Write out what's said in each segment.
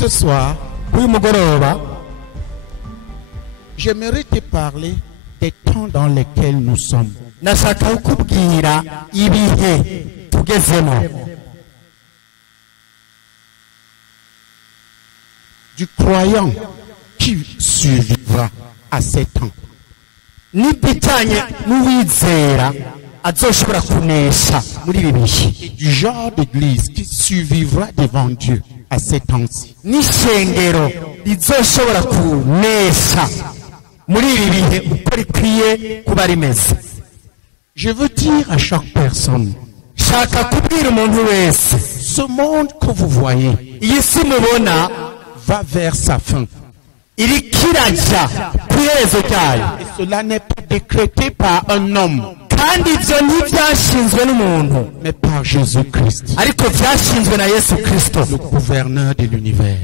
ce soir, j'aimerais te parler des temps dans lesquels nous sommes. Du croyant qui survivra à ces temps. Du genre d'église qui survivra devant Dieu à ces temps-ci. Je veux dire à chaque personne, ce monde que vous voyez va vers sa fin. Et cela n'est pas décrété par un homme, mais par Jésus-Christ, le gouverneur de l'univers.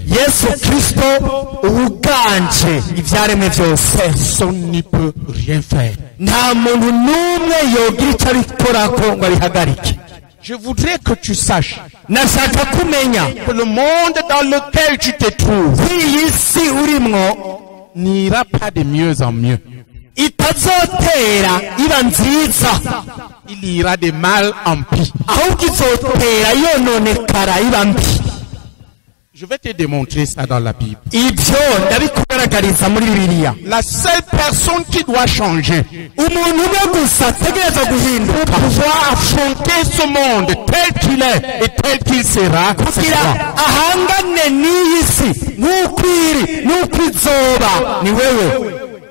Personne n'y peut rien faire. Je voudrais que tu saches que le monde dans lequel tu te trouves n'ira pas de mieux en mieux. Il ira de mal en pis. Je vais te démontrer ça dans la Bible. La seule personne qui doit changer pour pouvoir affronter ce monde tel qu'il est et tel qu'il sera, c'est toi.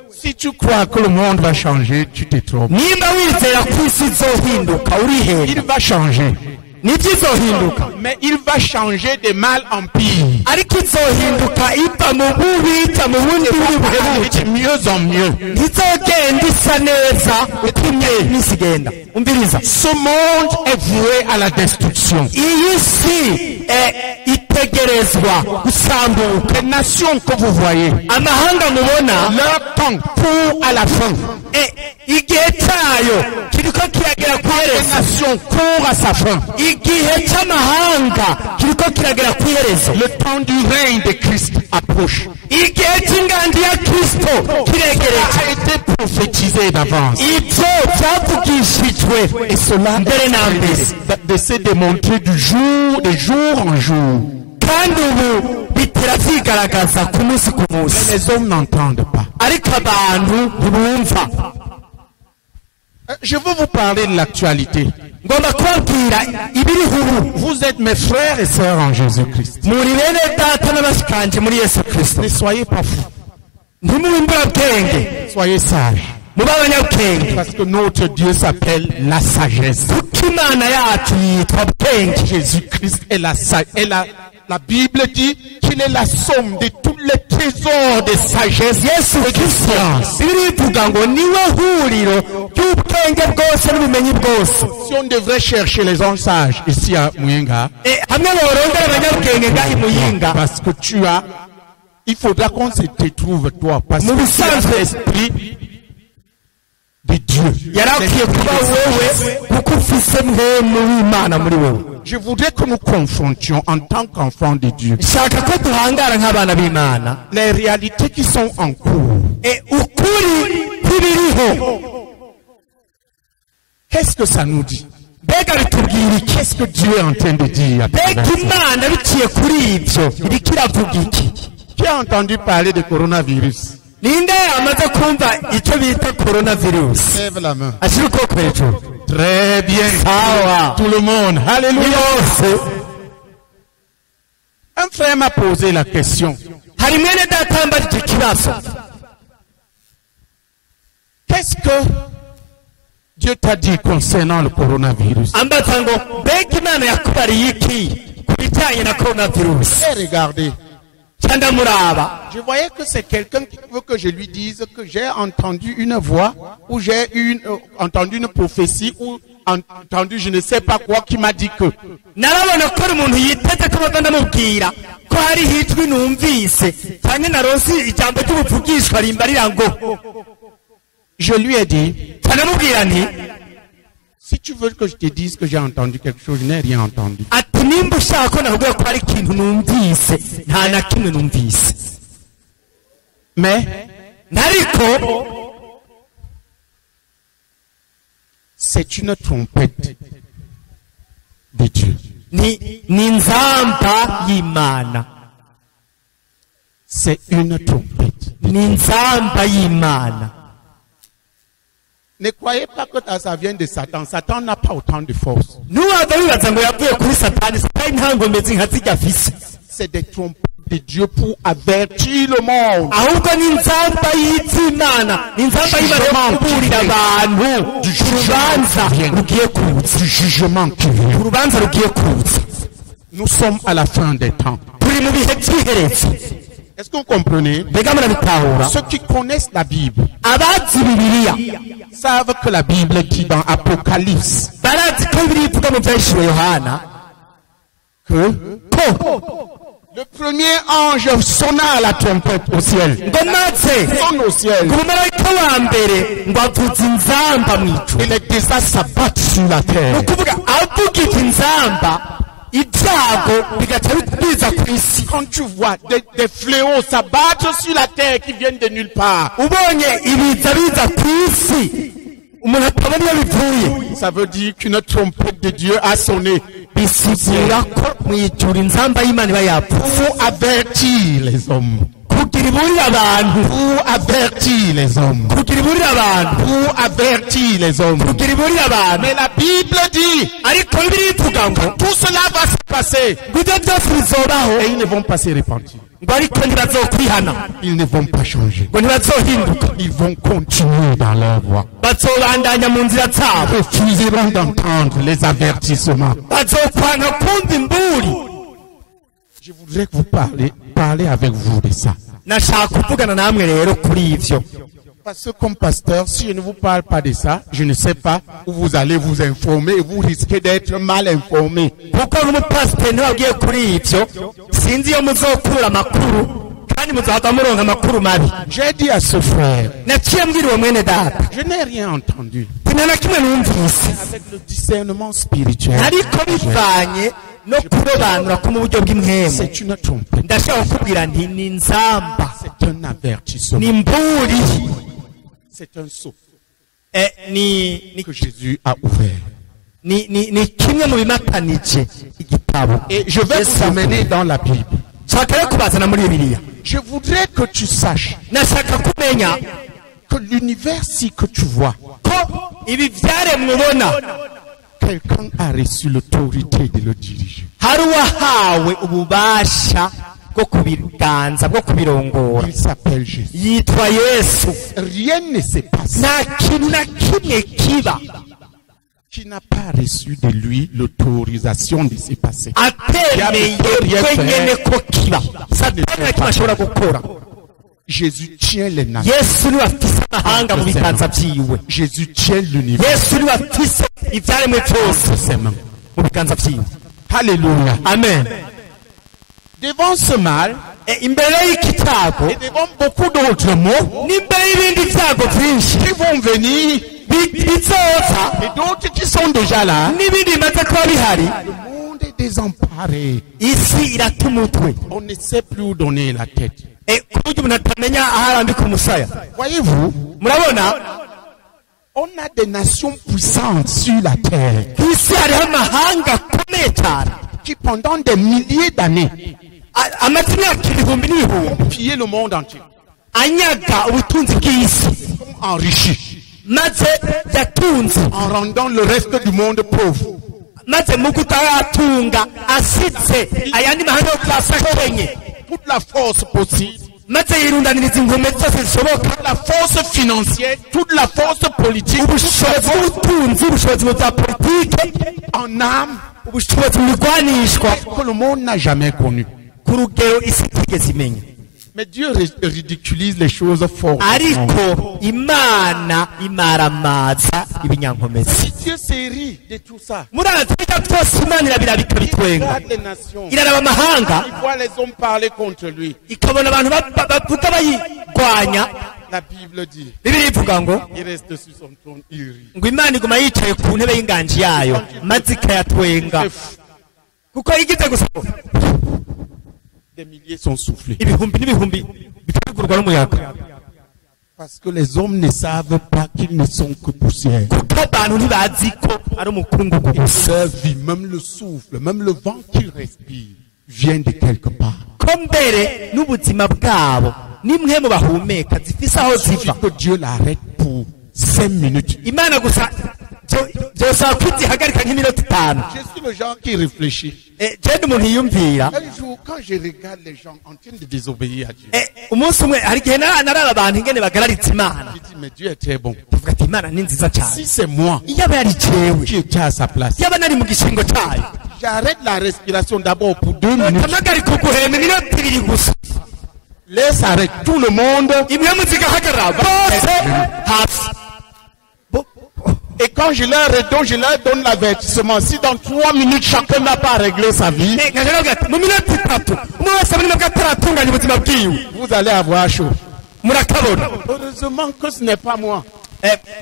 Si tu crois que le monde va changer, tu te trompes. Il va changer. Mais il va changer de mal en pire. De mieux en mieux. Ce monde est voué à la destruction. Les nations que vous voyez, leur temps court à la fin. Les nations courent à sa fin. Le temps du règne de Christ approche. Ça a été prophétisé d'avance. Et cela de se démontrer de jour en jour. Mais les hommes n'entendent pas. Je veux vous parler de l'actualité. Vous êtes mes frères et sœurs en Jésus-Christ. Ne soyez pas fous. Soyez sages. Parce que notre Dieu s'appelle la sagesse. Jésus-Christ est la sagesse. La Bible dit qu'il est la somme de tous les trésors de sagesse et de science. Si on devrait chercher les hommes sages ici à Muyinga, parce que il faudra qu'on se te trouve toi, parce que tu as l'esprit de Dieu. Je voudrais que nous confrontions en tant qu'enfants de Dieu les réalités qui sont en cours. Qu'est-ce que ça nous dit? Qu'est-ce que Dieu est en train de dire? Qui a entendu parler de coronavirus? Lève la main. Très bien. Tout le monde. Alléluia. Un frère m'a posé la question. Qu'est-ce que Dieu t'a dit concernant le coronavirus? Regardez. Je voyais que c'est quelqu'un qui veut que je lui dise que j'ai entendu une voix, ou j'ai entendu une prophétie, ou entendu je ne sais pas quoi qui m'a dit que. Je lui ai dit, Si tu veux que je te dise que j'ai entendu quelque chose, je n'ai rien entendu. ati nimba ushaka ko nakubwira ko hari ikintu numvise nta na kimwe numvise. Mais ariko c'est une trompette de Dieu. ni nzamba y'Imana. C'est une trompette. Ni nzamba y'Imana. Ne croyez pas que ça vient de Satan. Satan n'a pas autant de force. Ntiwava wibaza ngo yavuye kuri Satani. Satani nta ngomezi nka zijya afise. C'est des trompettes de Dieu pour avertir le monde. ahubwo ni nzamba y'Imana. Ni nzamba y'Imana yo kuburira abantu urubanza rugiye kuza. Du jugement qui vient. Urubanza rugiye kuza. Nous sommes à la fin des temps. turi mu bihe by'iherezo. Est-ce que vous comprenez? mbega murabitahura? Ceux qui connaissent la Bible abazi Bibiliya savent que la Bible dit dans Apocalypse barazi ko Bibiliya ivuga mu byahishuriwe Yohana que ko le premier ange sonna à la trompette au ciel. ngo maze Sonne au ciel. ngo umumarayika wa mbere ngo avuze inzamba mu ijuru. Et les désastres s'abattent sur la ni terre. ukuvuga avugije inzamba ibyago bigaca biza ku isi. Quand tu vois des fléaux s'abattre sur la terre qui viennent de nulle part, ubonye ibiza biza ku isi umuntu atabona iyo bivuye, ça veut dire qu'une trompette de Dieu a sonné bisigura ko mu ijuru inzamba y'Imana iba yapfuye pour avertir les hommes. kugira iburire abantu, Pour avertir les hommes. kugira iburire abantu, Pour avertir les hommes. kugira iburire abantu. Mais la Bible dit, ariko Bibiliya ivuga ngo tout cela va se passer. ngo ibyo byose bizobaho Et ils ne vont pas se repentir. ngo ariko ntibazokwihana, Ils ne vont pas changer. ngo ntibazohinduka, Ils vont continuer dans leur voie. bazobandanya mu nzira zabo, Refuseront d'entendre les avertissements. bazokwanga kumva imburi. Je voudrais que vous parlez avec vous de ça. nashaka kuvugana namwe rero kuri ivyo, Parce que comme pasteur, si je ne vous parle pas de ça, je ne sais pas où vous allez vous informer et vous risquez d'être mal informé. kuko nk'umupasiteri ntiwabwiye kuri ivyo sinzi iyo muzokura amakuru kandi muzohava muronka amakuru mabi. J'ai dit à ce frère, naciye mbwira uwo mwene data je n'ai rien entendu. nta na kimwe numvise, Avec le discernement spirituel, ariko bivanye no kurobanura ko mu buryo bw'imwemu c'est une trompette. ndashaka kukubwira nti ni nzamba, C'est un avertissement. ni mburi, C'est un sceau ni que Jésus a ouvert. kimwe mu bimatanije igitabo. Et je vais vous amener dans la Bible. nshaka rero kubazana muri Bibiliya. Je voudrais que tu saches nashaka kumenya que l'univers-ci que tu vois, ko ibi byaremwe ubona quelqu'un a reçu l'autorité de le diriger. hari uwahawe ububasha bwo kubiganza bwo kubirongora. Il s'appelle Jésus. yitwa Yesu. Rien ne se passe nta kintu na kimwe kiba qui n'a pas reçu de lui l'autorisation de se passer. atemeye twenyene ko kiba. satani nta kimwe ashobora gukora. Jésus tient les nations. Yesu niwe afise amahanga mu biganza vyiwe. Jésus tient l'univers. Yesu niwe afise ivyaremwe vyose mu biganza vyiwe. Alléluia. Amen. Devant ce mal imbere y'ikitago et devant beaucoup d'autres mots n'imbere y'ibindi vyago vyinshi qui vont venir bizoza et d'autres qui sont déjà là, n'ibindi bimaze kuba bihari, le monde est désemparé. isi irata umutwe On ne sait plus où donner la tête. ku buryo umuntu atamenya aho arambika umusaya. Voyez-vous, murabona on a des nations puissantes sur la terre ku isi hariho amahanga akomeye cyane qui pendant des milliers d'années amaze imyaka ibihumbi n'ibihumbi pillent le monde entier, anyaga ubutunzi bw'isi, enrichis, maze yatunze, en rendant le reste du monde pauvre. maze mu kutayatunga asitse ayandi mahanga yo kwasa akenye, Toute la force possible, maze yirundaniriza inkombe zose zishoboka, la force financière, toute la force politique, ubushobozi bw'ubutunzi, ubushobozi bwa politike, en âme ubushobozi mu mirwanishwa que le monde n'a jamais connu. ku rugero isi itigeze imenya. Mais Dieu ridiculise les choses fortes. ariko Imana imaramaza ibinyankomezi. Dieu se rit de tout ça. murazi ibyo byose Imana irabirabika Il bitwenga, regarde les nations. iraraba amahanga Il voit les hommes parler contre lui. ikabona abantu bavuga bayirwanya, La Bible dit, Bibiliya ivuga ngo il reste sur son trône, il rit. ngo Imana iguma yicaye ku ntebe y'inganji yayo maze ikayatwenga C'est fou. kuko igize gusa Des milliers sont soufflés. ibihumbi n'ibihumbi bitegurwa n'umuyaga Parce que les hommes ne savent pas qu'ils ne sont que poussière. kuko abantu ntibazi ko ari umukungugu gusa Leur vie, même le souffle, même le vent qu'ils respirent, vient de quelque part. ko mbere n'ubuzima bwabo nimwe mu bahumeka zifise aho Il suffit ziva que Dieu l'arrête pour 5 minutes. Imana gusa byosaba kwizihagarika nk'iminota 5 Je suis le genre qui réfléchit. jenda umuntu yiyumvira Un jour, quand je regarde les gens en train de désobéir à Dieu, umunsi umwe hari igihe naraba abantu ingene bagararitse Imana je dis, mais Dieu est très bon. tuvuga ati Imana ni nziza cyane Si c'est moi iyaba yari jewe qui étais à sa place, yaba nari mu gishingo cyayo j'arrête la respiration d'abord pour 2 minutes. amagarika uguhema iminota 2 gusa Laisse arrêter tout le monde. imwe muzigahagarara bose hasi Et quand je leur donne l'avertissement, si dans 3 minutes chacun n'a pas réglé sa vie, nkajaravuga ati mu minota 3 umwe wese muri mwebwe ataratunganya ubuzima bwiwe vous allez avoir chaud. murakabona Heureusement que ce n'est pas moi.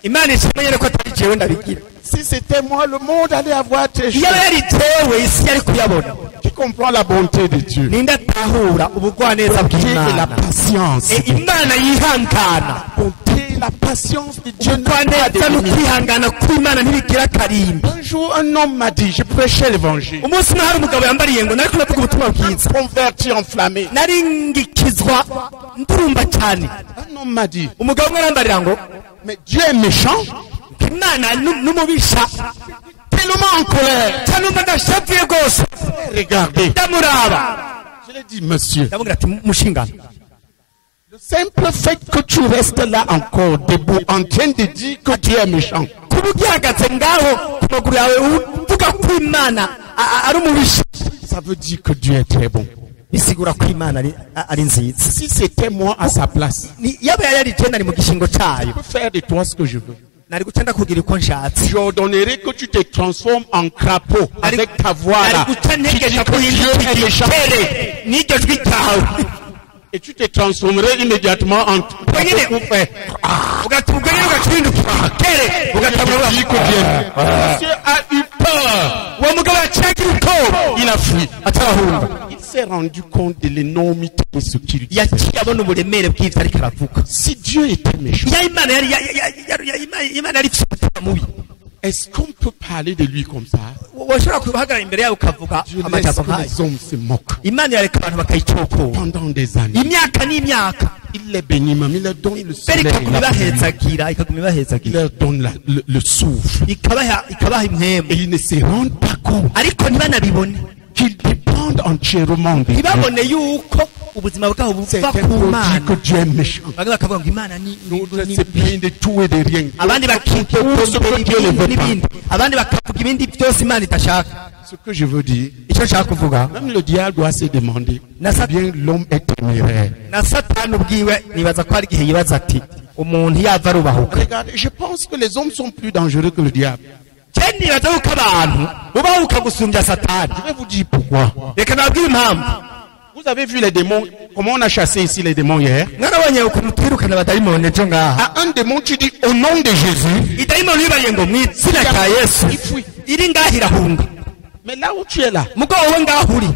Imana ishimanye ko atari jewe ndabigira Si c'était moi, le monde allait avoir très chaud. iyaba yari jewe isi yari kuyabona Qui comprend la bonté de Dieu? ninde atahura ubugwaneza Bonté et la bw'Imana patience. Imana yihangana Bonté et la patience de Dieu. n'a pas de ubugwaneza no limite. kwihangana kw'Imana ntibigira karimbi Un jour, un homme m'a dit, je prêchais l'évangile. umunsi umwe hari umugabo yambariye ngo nariko navuga ubutumwa bwiza Converti, enflammé. nari ngikizwa ndurumba cyane Un homme m'a dit, umugabo umwe arambarira ngo mais Dieu est méchant, Imana n'umubisha tellement en colère. cyane umva ndashavuye rwose Regardez. ndamuraba Je l'ai dit, monsieur, ndamubwira ati mushingana le simple fait que tu restes là encore debout en train de dire que Dieu est méchant, kuba ugihagaze ngaho ku maguru yawe uvuga ko Imana ari umubisha ça veut dire que Dieu est très bon. bisigura ko Imana ari nziza Si c'était moi à sa place, yaba yari je nari mu gishingo cyayo je peux faire de toi ce que je veux. nari guca ndakugira uko nshatse J'ordonnerai que tu te transformes en crapaud avec ta voix nari là. guca Tu dis ntegesha que ko Dieu est méchant. yitere n'iryo jwi ryawe Et tu te transformerais immédiatement en crapaud. ugatubwa rero ugacindukira tere ugatangura Dis que Dieu. Monsieur a eu peur. uwo mugabo yacagira ubwoba Il a fui. atarahunga Il s'est rendu compte de l'énormité de ce qu'il dit. yaciye abona uburemere bw'ivyo ariko aravuga Si Dieu était méchant, ya Imana Imana yari ifite umutima mubi est-ce qu'on peut parler de lui comme ça? washobora kubahagarara imbere yawe ukavuga Dieu laisse amajambo que nk'ayo les hommes se moquent Imana yareka abantu bakayicokora pendant des années. imyaka n'imyaka Il les bénit même, il leur donne le mbere soleil, ikaguma la pluie. ibahezagira ikaguma Il ibahezagira leur donne le souffle. ikabaha impwemu Et ils ne se rendent pas compte ariko ntibanabibone qu'ils dépendent entièrement de Dieu. ntibabone yuko ubuzima bwabo buva Certains ku vont Mana dire que Dieu est méchant. bamwe bakavuga ngo Imana ni D'autres se plaignent de tout et de rien. abandi bakita Tout ce que Dieu ne veut pas. n'ibindi abandi bakavuga ibindi byose Imana itashaka Ce que je veux dire, icyo nshaka kuvuga même le diable doit se demander combien l'homme est téméraire. na Satani ubwiwe nibaza ko hari igihe yibaza ati umuntu yava arubahuka Regardez, je pense que les hommes sont plus dangereux que le diable. cyane nibaza yuko abantu bubahuka gusumbya Satani Je vais vous dire pourquoi. reka nabwire impamvu Vous avez vu les démons, comment on a chassé ici les démons hier? mwarabonye ukuntu twirukana abadayimoni ejo ngaha À un démon, tu dis au nom de Jésus, idayimoni bibaye ngo mu izina rya Yesu il fuit. iri ngaho irahunga Mais là où tu es là, mugo wowe ngaho uri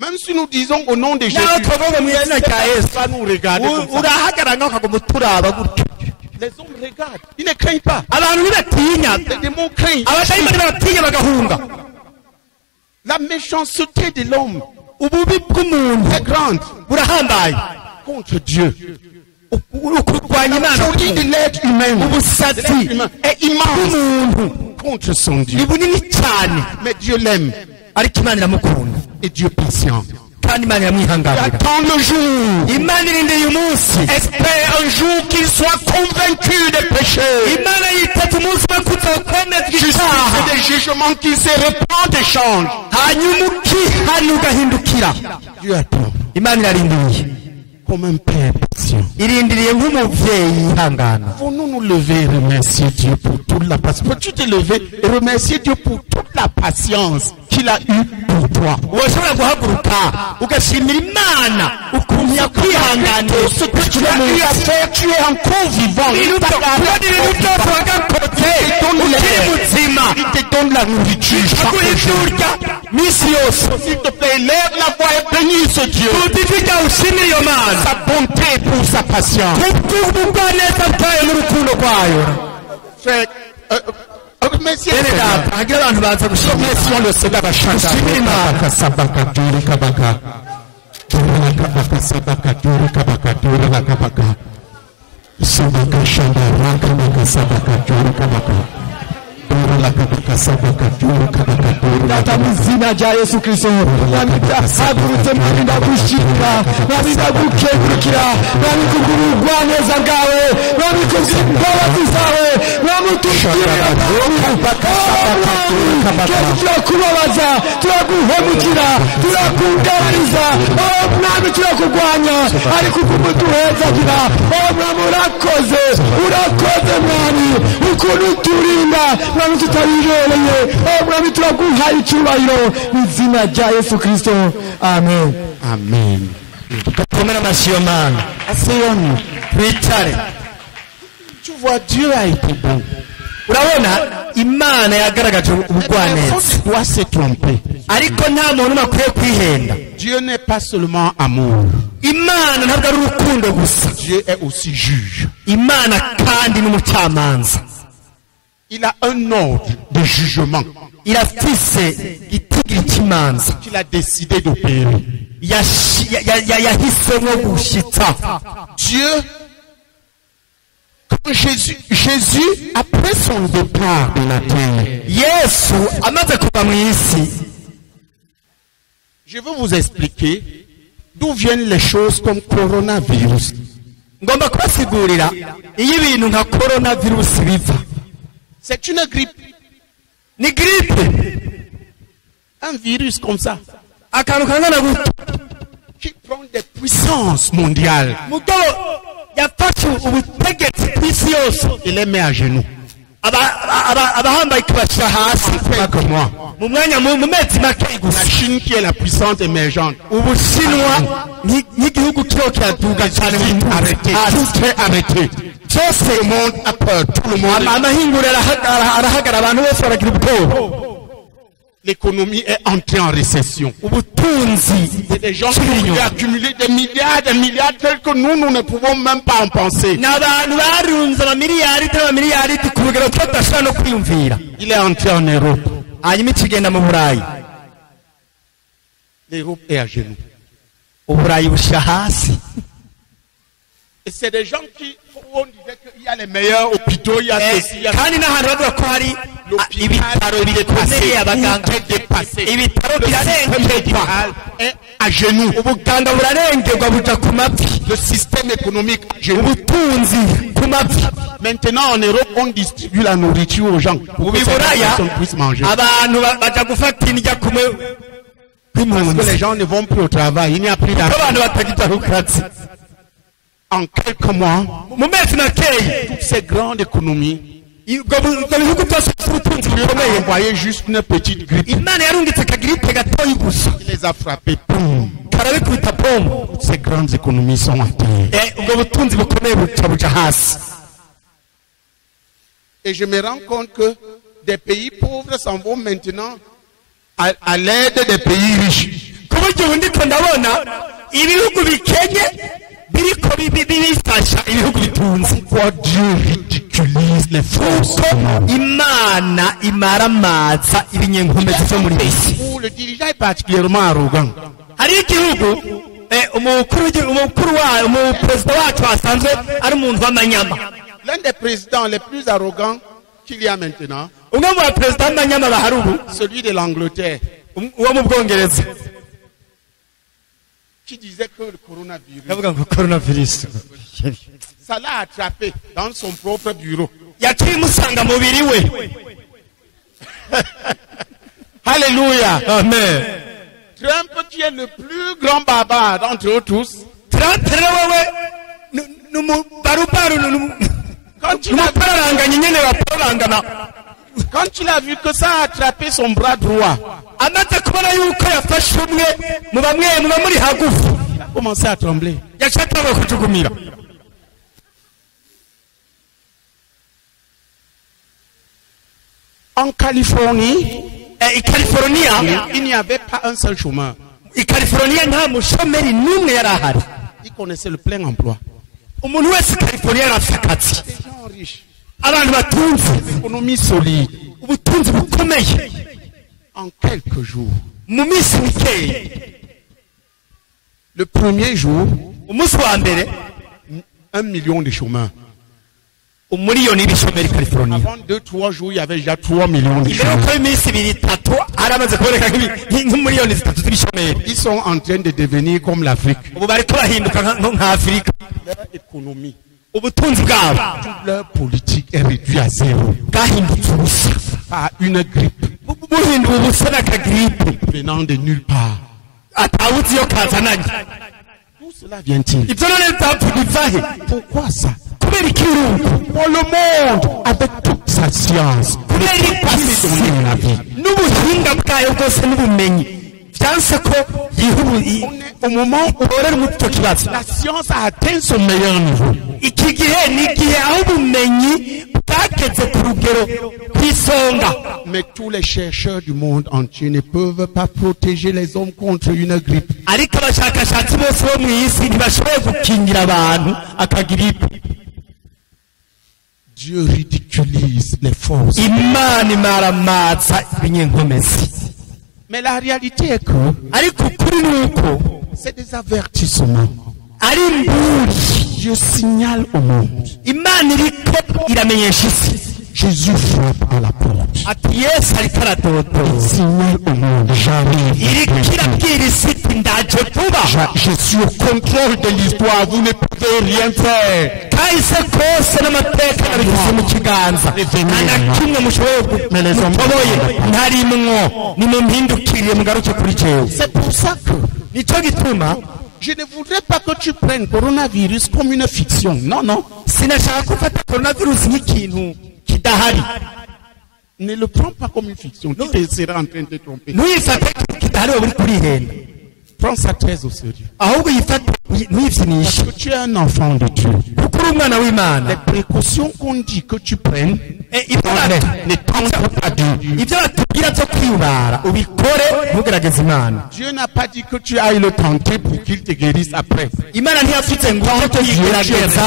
même si nous disons au nom de Jésus, nawe tuvuga mu izina rya Yesu pas nous regarder comme ça. urahagarara ngaho ukaguma uturaba gutyo Les hommes regardent, ils ne craignent pas. abantu ntibatinya Les démons craignent. abadayimoni baratinya bagahunga La méchanceté de l'homme ububi bw'umuntu est grande burahambaye contre Dieu. ukurwanya Imana L'aujourd'hui de l'être humain, ubusatsi est immense bw'umuntu contre son Dieu. ni bunini cyane Mais Dieu l'aime ariko Imana iramukunda et Dieu patient. kandi Imana iramwihanganira Attends le jour. Imana irindiriye umunsi Espère un jour qu'il soit convaincu des péchés. Imana yiteze umunsi wo kuzokwemezwa icyaha C'est des jugements qui se répandent et changent. hanyuma ukihana ugahindukira Dieu attend. Imana irarindiriye comme un père patient. irindiriye nk'umubyeyi yihangana. Pouvons-nous nous lever et remercier Dieu pour toute la patience? Peux-tu te lever et remercier Dieu pour toute la patience qu'il a eue pour toi? woshobora guhaguruka ugashimira Imana ukuntu yakwihanganiye Ce que tu as eu à faire, tu es encore vivant. ibintu byose wagakoze ukiri muzima, Il te donne la nourriture chaque aguha ibyo jour. urya minsi yose. S'il te plaît, lève la voix et bénis ce Dieu. utivika ushimire iyo Mana Sa bonté pour sa patience. kubugwaneza bwayo n'urukundo rwayo. Frère, remerciez le bene Seigneur. data hagira abantu baza gushimira Remercions le Seigneur. Ushimire Imana. Sabaka, turi kabaka. Turi kabaka, sabaka, turi kabaka, turi kabaka. Sabaka, shanda, rakabaka, sabaka, turi kabaka. Turi kabaka, sabaka, turi kabaka, turi data mu izina rya Yesu Kristo hagurutse mwami ndagushimira mwami ndagukengurukira mwami kubw'ubugwaneza bwawe mwami kubw'imbabazi zawe mwami tugirira turakubabaza turaguhemukira turakungarariza mwami turakurwanya ariko ukuntu duhezagira mwami urakoze mwami ukuntu turinda mwami tutabibereye mwami turaguhaye icyubahiro mu izina rya Yesu Kristo, amen. Amen. Tukomere amashyi yo Mana. Asseyons-nous. Twicare. Tu vois, Dieu a été bon. urabona Imana yagaragaje ubugwaneza, Personne ne doit se tromper. ariko nta muntu umwe akwiye kwihenda. Dieu n'est pas seulement amour. Imana ntabwo ari urukundo gusa, Dieu est aussi juge. Imana kandi n'umucamanza. Il a un ordre de jugement irafise itigiri cy'imanza qu'il a décidé d'opérer. yahisemo gushitsa. Dieu, quand Jésus, après son départ de la terre, Yesu amaze kuva mu isi, je veux vous expliquer d'où viennent les choses comme coronavirus. ngomba kubasigurira iyo ibintu nka coronavirus biva. C'est une grippe, Ni grippe, un virus comme ça, akantu kangana guto qui prend des puissances mondiales mugabo yafashe ubutegetsi bw'isi yose et les met à genoux. abahambaye kubashyira hasi Pas que moi. mu mwanya mu mezi make La gusa. Chine qui est la puissance émergente. Ubushinwa nk'igihugu kiriho kiraduga cyane mu Arrêtez, tout est arrêté. cyose. Tout le monde a peur, tout le monde. amahinguriro arahagara, abantu bose baragira ubwoba. L'économie est entrée en récession. ubutunzi Il y a des gens qui ont accumulé des milliards tels que nous ne pouvons même pas en penser. ni abantu barunze amamiliyari ku rugero tudashobora no kwiyumvira. Il est entré en Europe. hanyuma ikigenda mu Burayi, L'Europe est à genoux. Uburayi bushyira hasi. Et c'est des gens qui, on disait qu'il y a les meilleurs hôpitaux, il y a ceci, il y a kandi n'ahantu bavuga ko hari ibitaro bikomeye abaganga, ibitaro birarengerwa, est à genoux. ubuganga burarengerwa buja ku mavi, Le système économique à genoux. ubutunzi ku mavi. Maintenant en Europe, on distribue la nourriture aux gens pour que Ubu ces Buraya personnes puissent manger. abantu baja gufata indya kumwe Parce que les kw'impunzi, gens ne vont plus au travail, il n'y a plus ko d'argent. abantu batagita ku kazi. En quelques mois, mu mezi makeyi toutes ces grandes économies, ubwo bihugu byose bifite ubutunzi Dieu a bukomeye, envoyé juste une petite grippe Imana yarungitse akagiripe gatoyi gusa qui les a frappés. Boum. karabikubita pomu. Toutes ces grandes économies sont à terre. ubwo butunzi bukomeye buca hasi. Et je me rends compte que des pays pauvres s'en vont maintenant à l'aide des pays riches. ku buryo ubu ndiko ndabona ibihugu bikenye biriko bifasha ibihugu bitunze. Pourquoi Dieu ridiculise les forces kuko du monde? Imana imaramaza ibinyenkomezi vyo muri isi. Où le dirigeant est particulièrement arrogant. hari igihugu umuperezida wacu asanzwe ari umuntu w'amanyama. L'un des présidents les plus arrogants qu'il y a maintenant, umwe mu baperezida b'amanyama bahari ubu, celui de l'Angleterre, uwo mu Bwongereza, qui disait que le coronavirus, yavuga ngo coronavirus ça l'a attrapé dans son propre bureau. yaciye imusanga mu mubiri we. Alléluia. Amen. Trump, qui est le plus grand barbare d'entre eux tous, Trump rero wewe n'umubarubaru n'umupararanganya nyene bapararangana. Quand il a vu que ça a attrapé son bras droit, amaze kubona yuko yafashe umwe mu bamwe muri hagufi, il a commencé à trembler. yacatanga kujugumira. En Californie, California, il n'y avait pas un seul chômeur. California nta mushomeri n'umwe yari ahari. Il connaissait le plein emploi. Umuntu wese California yari afite akazi. Des gens riches, Abantu batunze, économie solide. ubutunzi bukomeye. En quelques jours, Mu minsi mikeya, le premier jour, umunsi wa mbere 1 million de chômeurs. umuriyoni w'ibishomeri California. Avant 2-3 jours, il y avait déjà 3 millions de Imbere chômeurs. yuko iminsi ibiri itatu aramaze kuboneka nk'umuriyoni zitatu z'ibishomeri. Ils sont en train de devenir comme l'Afrique. Ubu bariko bahinduka nka Afurika. Leur économie, Ubutunzi bwabo toute leur politique est réduite à zéro bwahindutse ubusa, par une grippe buhinduwe ubusa n'akagiripe venant de nulle part. atawuzi iyo kazananye. D'où cela vient-il? Ibyo none bitapfa biva he? Pourquoi ça? Kubera ikirungu, Pour le monde, avec toute sa science, kubera donner la vie. n'ubuhinga bwayo bwose n'ubumenyi byanse ko On est au moment où uborera umuti icyo kibazo. la science a atteint son meilleur niveau. Iki gihe ni igihe aho ubumenyi bwageze ku rugero kw'isonga, Mais tous les chercheurs du monde entier ne peuvent pas protéger les hommes contre une grippe. ariko abashakashatsi bose bo mu isi ntibashoboye gukingira abantu akagiripe. Dieu ridiculise les forces. Imana imaramatsa ibinyenkomezi. Mais la réalité est que Ariko ukuri ni uko c'est des avertissements. ari imburi. Dieu signale au monde. Imana iriko iramenyesha isi Jésus frappe à la porte. ati Yesu ariko aradodoza. Signale au monde. J'arrive. iriko irabwira isi iti ndaje vuba. Je suis au contrôle de l'histoire. Vous ne pouvez rien faire. kahise kose n'amateka nabigise mu kiganza, nta na kimwe mushoboye ntarimwo. nimumpindukiriye mugaruke kuri jewe. C'est pour ça que Nico gituma je ne voudrais pas que tu prennes coronavirus comme une fiction. Non, non. sinashaka ko ufata coronavirus nk'ikintu kidahari. Ne le prends pas comme une fiction. Tu te seras en train de te tromper. Ntuyifate kidahari wowe uri kurihenda, Prends ça très au sérieux. ahubwo uyifate ntuyivyinishe. Que tu es un enfant de Dieu. kuko uri umwana w'Imana. Les précautions qu'on dit que tu prennes, ne tente pas Dieu. ibyo batubwira byo kwibara ubikore, ntugerageze Imana. Dieu n'a pas dit que tu ailles le tenter pour qu'il te guérisse après. Imana ntiyavuze ngo ujye kuyigerageza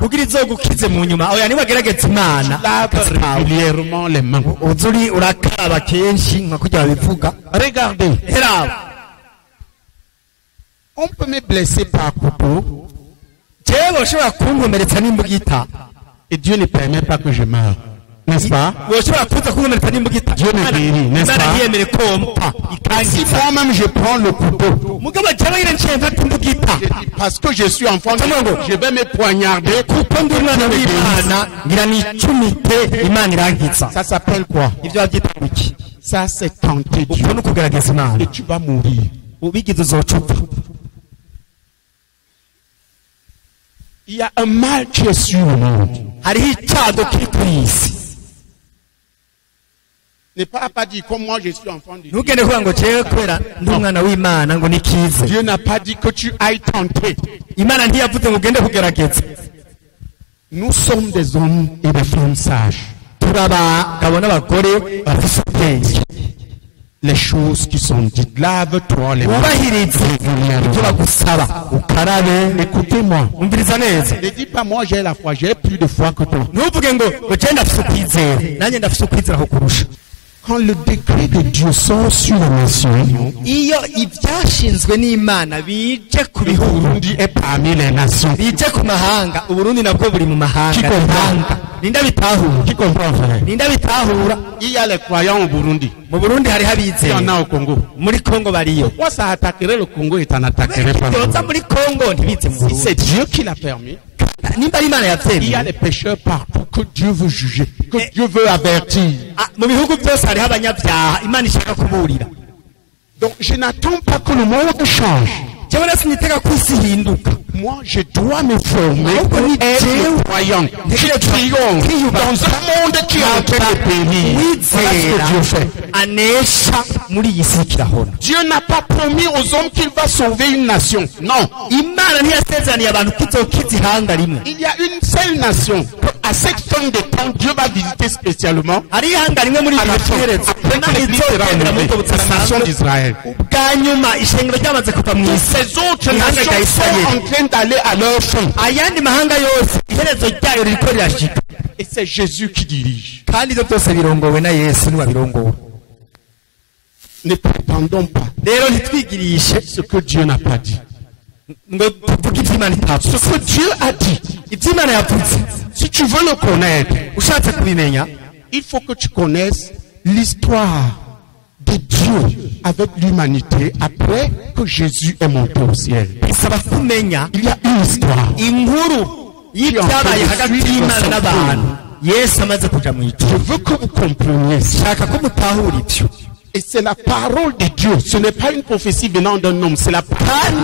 kugira izogukize mu nyuma. Oya, niwagerageza Imana Lave régulièrement les mains. uza urakaraba kenshi nka kurya babivuga. Regardez, Heraba, on peut me blesser par couteau jewe ushobora kunkomeretsa n'imbugita, et Dieu ne permet pas que je meure. N'est-ce pas? ushobora kuza kunkomeretsa n'imbugita. Dieu me guérit, n'est-ce Imana pas? ntiyemere ko mpfa Si ikangiza. moi-même je prends le couteau, Mugabo jewe nyine nciye mfata imbugita je dis, parce que je suis enfant de Dieu, je vais me poignarder. kuko ndi umwana w'Imana ngira nicumite Imana irankiza. Ça s'appelle quoi? Ibyo babyita iki? Ça, c'est tenter Dieu. Uko ni ukugerageza Imana. Et tu vas mourir. Ubigize uzoca upfa. Il y a un mal qui est sur le monde. Hariho icyago kiri kuri iyi si. Ne pas dire comme moi je suis enfant de Dieu. Ntugende kuvuga ngo jewe kubera ndi umwana w'Imana ngo nikize. Dieu n'a pas dit que tu ailles tenter. Imana ntiyavuze ngo ugende kugerageza. Nous sommes des hommes et des femmes sages. Turi abagabo n'abagore bafise ubwenge. Les choses qui sont dites, lave-toi les mains. Wubahirize ibyo bagusaba, ukarabe. Écoutez-moi. Umviriza neza. Ne dis pas moi j'ai la foi, j'ai plus de foi que toi. Ntuvuge ngo jewe ndafise ukwizera, nanjye ndafise ukwizera ko kurusha. Quand le décret de Dieu sort sur la nation, Iyo ibyashinzwe n'Imana bije ku le bihugu, Burundi est parmi les nations. bije ku mahanga, Uburundi nabwo buri mu mahanga. Qui comprend? Ninda bitahura. Qui comprend, frère? Ninda bitahura. Il y a les croyants au Burundi. Mu Burundi hariho Il y abizera. en a au Congo. Muri Kongo bariyo. Pourquoi ça attaquerait le Congo et t'en attaquerait pas le Yoza Congo? muri Kongo ntibize mu Si Burundi. c'est Dieu qui l'a permis, Nimba ari Imana il y a yavyemeye. des pécheurs partout que Dieu veut juger, que Dieu veut avertir. Mu bihugu byose hariho abanyabyaha Imana ishaka kuburira. Donc je n'attends pas que le monde change. jewe nasinyitega kwisi hinduka. Moi, je dois me former pour être croyant. Je triomphe dans un monde qui est en train de périr. Voilà ce que Dieu fait. Anesha muri iyi si kirahona. Dieu n'a pas promis aux hommes qu'il va sauver une nation. Non. Imana ntiyasezeraniye abantu kizokiza ihanga rimwe. Il y a une seule nation. À cette fin de temps, Dieu va visiter spécialement hari ihanga rimwe muri à la fin. Après l'Église sera enlevée, la nation d'Israël. Bwanyuma ishengero ryamaze kuva mu isi. Ces autres nations sont en train d'aller à leur fin. Ayandi mahanga yose iherezo ryayo ririko rirashika. Et c'est Jésus qui dirige. Kandi ivyo byose birongowe na Yesu niwe abirongora. Ne prétendons pas Rero ntitwigirishe ce que Dieu n'a pas dit. ngo tuvuge ivyo Imana itavuze. Ce que Dieu a dit, Ivyo Imana yavuze si tu veux le connaître, ushatse kubimenya il faut que tu connaisses l'histoire de Dieu avec l'humanité après que Jésus est monté au ciel. bisaba kumenya Il y a une histoire. inkuru y'ibyabaye hagati y'Imana n'abantu Yesu amaze kuja mu ijuru. Je veux que vous compreniez ça. Shaka ko mutahura ivyo. Et c'est la parole de Dieu. Ce n'est pas une prophétie venant d'un homme, c'est la parole.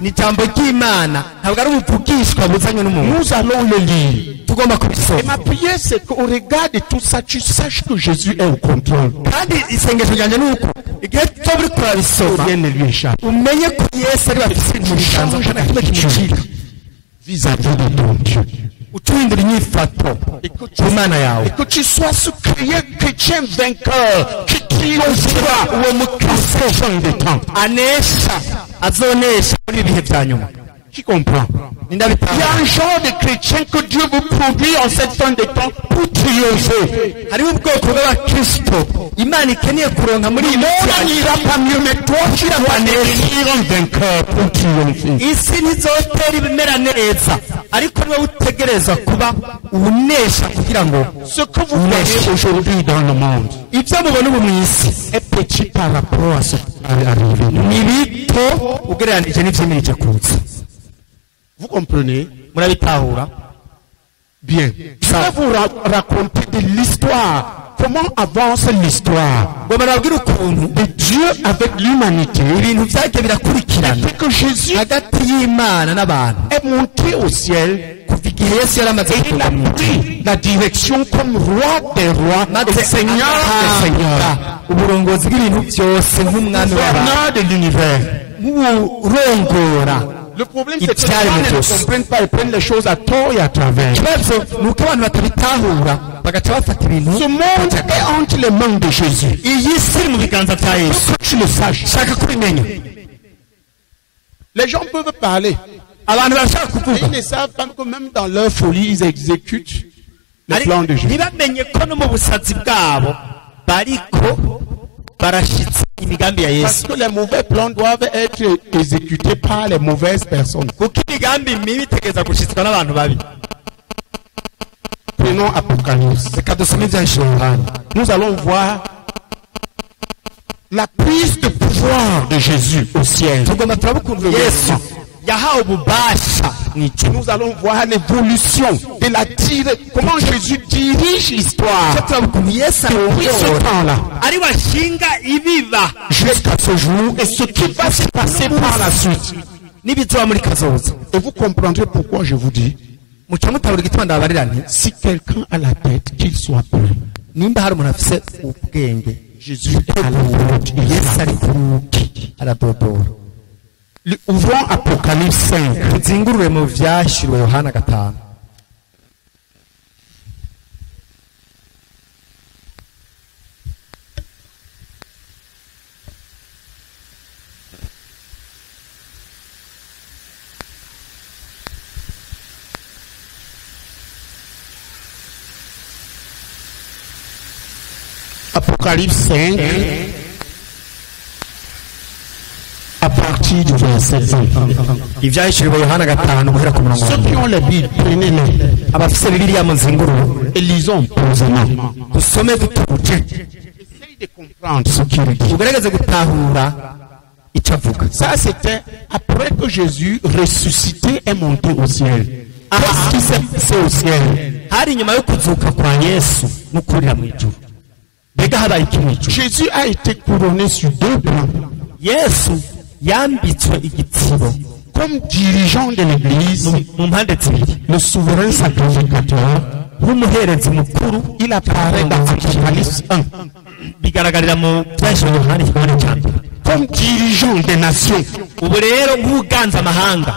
Ni jambo ry'Imana ntabwo ari ubuvugishwa buzanywe n'umuntu. Nous allons le lire. Tugomba Et kubisoma. ma prière, c'est qu'au regard de tout ça, tu saches que Jésus est au contrôle. Kandi isengesho ryanje ni uko igihe cyo buri kurabisoma Rien ne lui échappe. umenye ko Yesu ari bafise mu biganza kandi kimwe kimucika Vis-à-vis de ton Dieu. utuhindura inyifato ku Mana yawe. Et que tu sois ce chrétien vainqueur qui triomphera au fin des temps. Anesha azonesha muri ibihe vya nyuma. Qui comprend? Il y a un genre de chrétien que Dieu veut produire en cette fin de temps pour triompher. Hariho ubwoko bw'abakristo Imana ikeneye kuronka muri iyi Le minsi monde n'ira pas mieux, mais toi, tu dois devenir un vainqueur pour triompher. isi ntizotera ibimera neza ariko niwe utegerezwa kuba unesha kugira ngo Ce que vous voyez aujourd'hui dans le monde ibyo mubona ubu mu isi est petit par rapport à ce qui va arriver. ni bito ugereranije n'ivyimirije kuza. Vous comprenez? Murabitahura? Bien. Je vais vous raconter de l'histoire. Comment avance l'histoire Ngoma nabwira ukuntu de Dieu avec l'humanité ibintu vyagiye birakurikirana depuis que Jésus hagati y'Imana n'abantu est monté au ciel kuva igihe Yesu yari amaze et il kuva a mu ijuru pris la direction comme roi des rois et seigneur des seigneurs, uburongozi bw'ibintu byose nk'umwami w'abantu gouverneur de l'univers. nk'urongora. Le problème, c'est que les gens ne comprennent pas et prennent les choses à tort et à travers. Ikibazo ni uko abantu batabitahura bagaca bafata ibintu. Ce monde est entre les mains de Jésus. Iyi si iri mu biganza bya Yesu. Que tu le saches. Shaka kubimenya. Les gens peuvent parler. Abantu barashaka Mais kuvuga ils ne savent pas que même dans leur folie, ils exécutent le plan de Jésus. ntibamenye ko no mu busazi bwabo bariko barashitse imigambi ya Parce Yesu. que les mauvais plans doivent être exécutés par les mauvaises personnes. Kuko imigambi mibi itegereza gushitswa n'abantu babi. Prenons Apocalypse. Reka dusome ivyanditswe Yohana. Nous allons voir la prise de pouvoir de Jésus au ciel. Tugomba turabukunda Yesu yahawe ububasha mw'ijuru. Nous allons voir l'évolution de la comment Jésus dirige l'histoire Turabukunda Yesu depuis ce temps-là ari washinga ibiba jusqu'à ce jour et ce qui va se passer par la suite. n'ibizoba muri kazoza. Et vous comprendrez pourquoi je vous dis, Muca mutabura igituma ndababarira nti si quelqu'un a la tête, qu'il soit prêt. nimba hari umuntu afise ubwenge Jésus est à la route. Yesu ari kuruki aradodora. Ouvrons Apocalypse 5. Tuzingurure mu vyashiriwe Yohana 5. Apocalypse 5. À partir du verset 5. Ivyashiriwe Yohana 5 guhera ku murongo. Ceux qui ont les Bibles, prenez-les Abafise Bibiliya muzingurure et lisons posément. dusome dutuje Essaye de comprendre ce qu'il dit. ugerageze gutahura icyo avuga. Ça, c'était après que Jésus ressuscité est monté au ciel. Qu'est-ce qui s'est passé au ciel? Hari nyuma yo kuzuka kwa Yesu no kurira mu ijuru. Mbega habaye iki mu ijuru? Jésus a été couronné sur deux plans. Yesu yambitswe igitsibo comme dirigeant de l'Église, mu mpande zibiri. le souverain sacrificateur, Nk'umuherezi mukuru il apparaît dans Apocalypse 1. bigaragarira mu byahishwe Yohana ikigabane cya mbere. Comme dirigeant des nations, ubu rero nk'uganza amahanga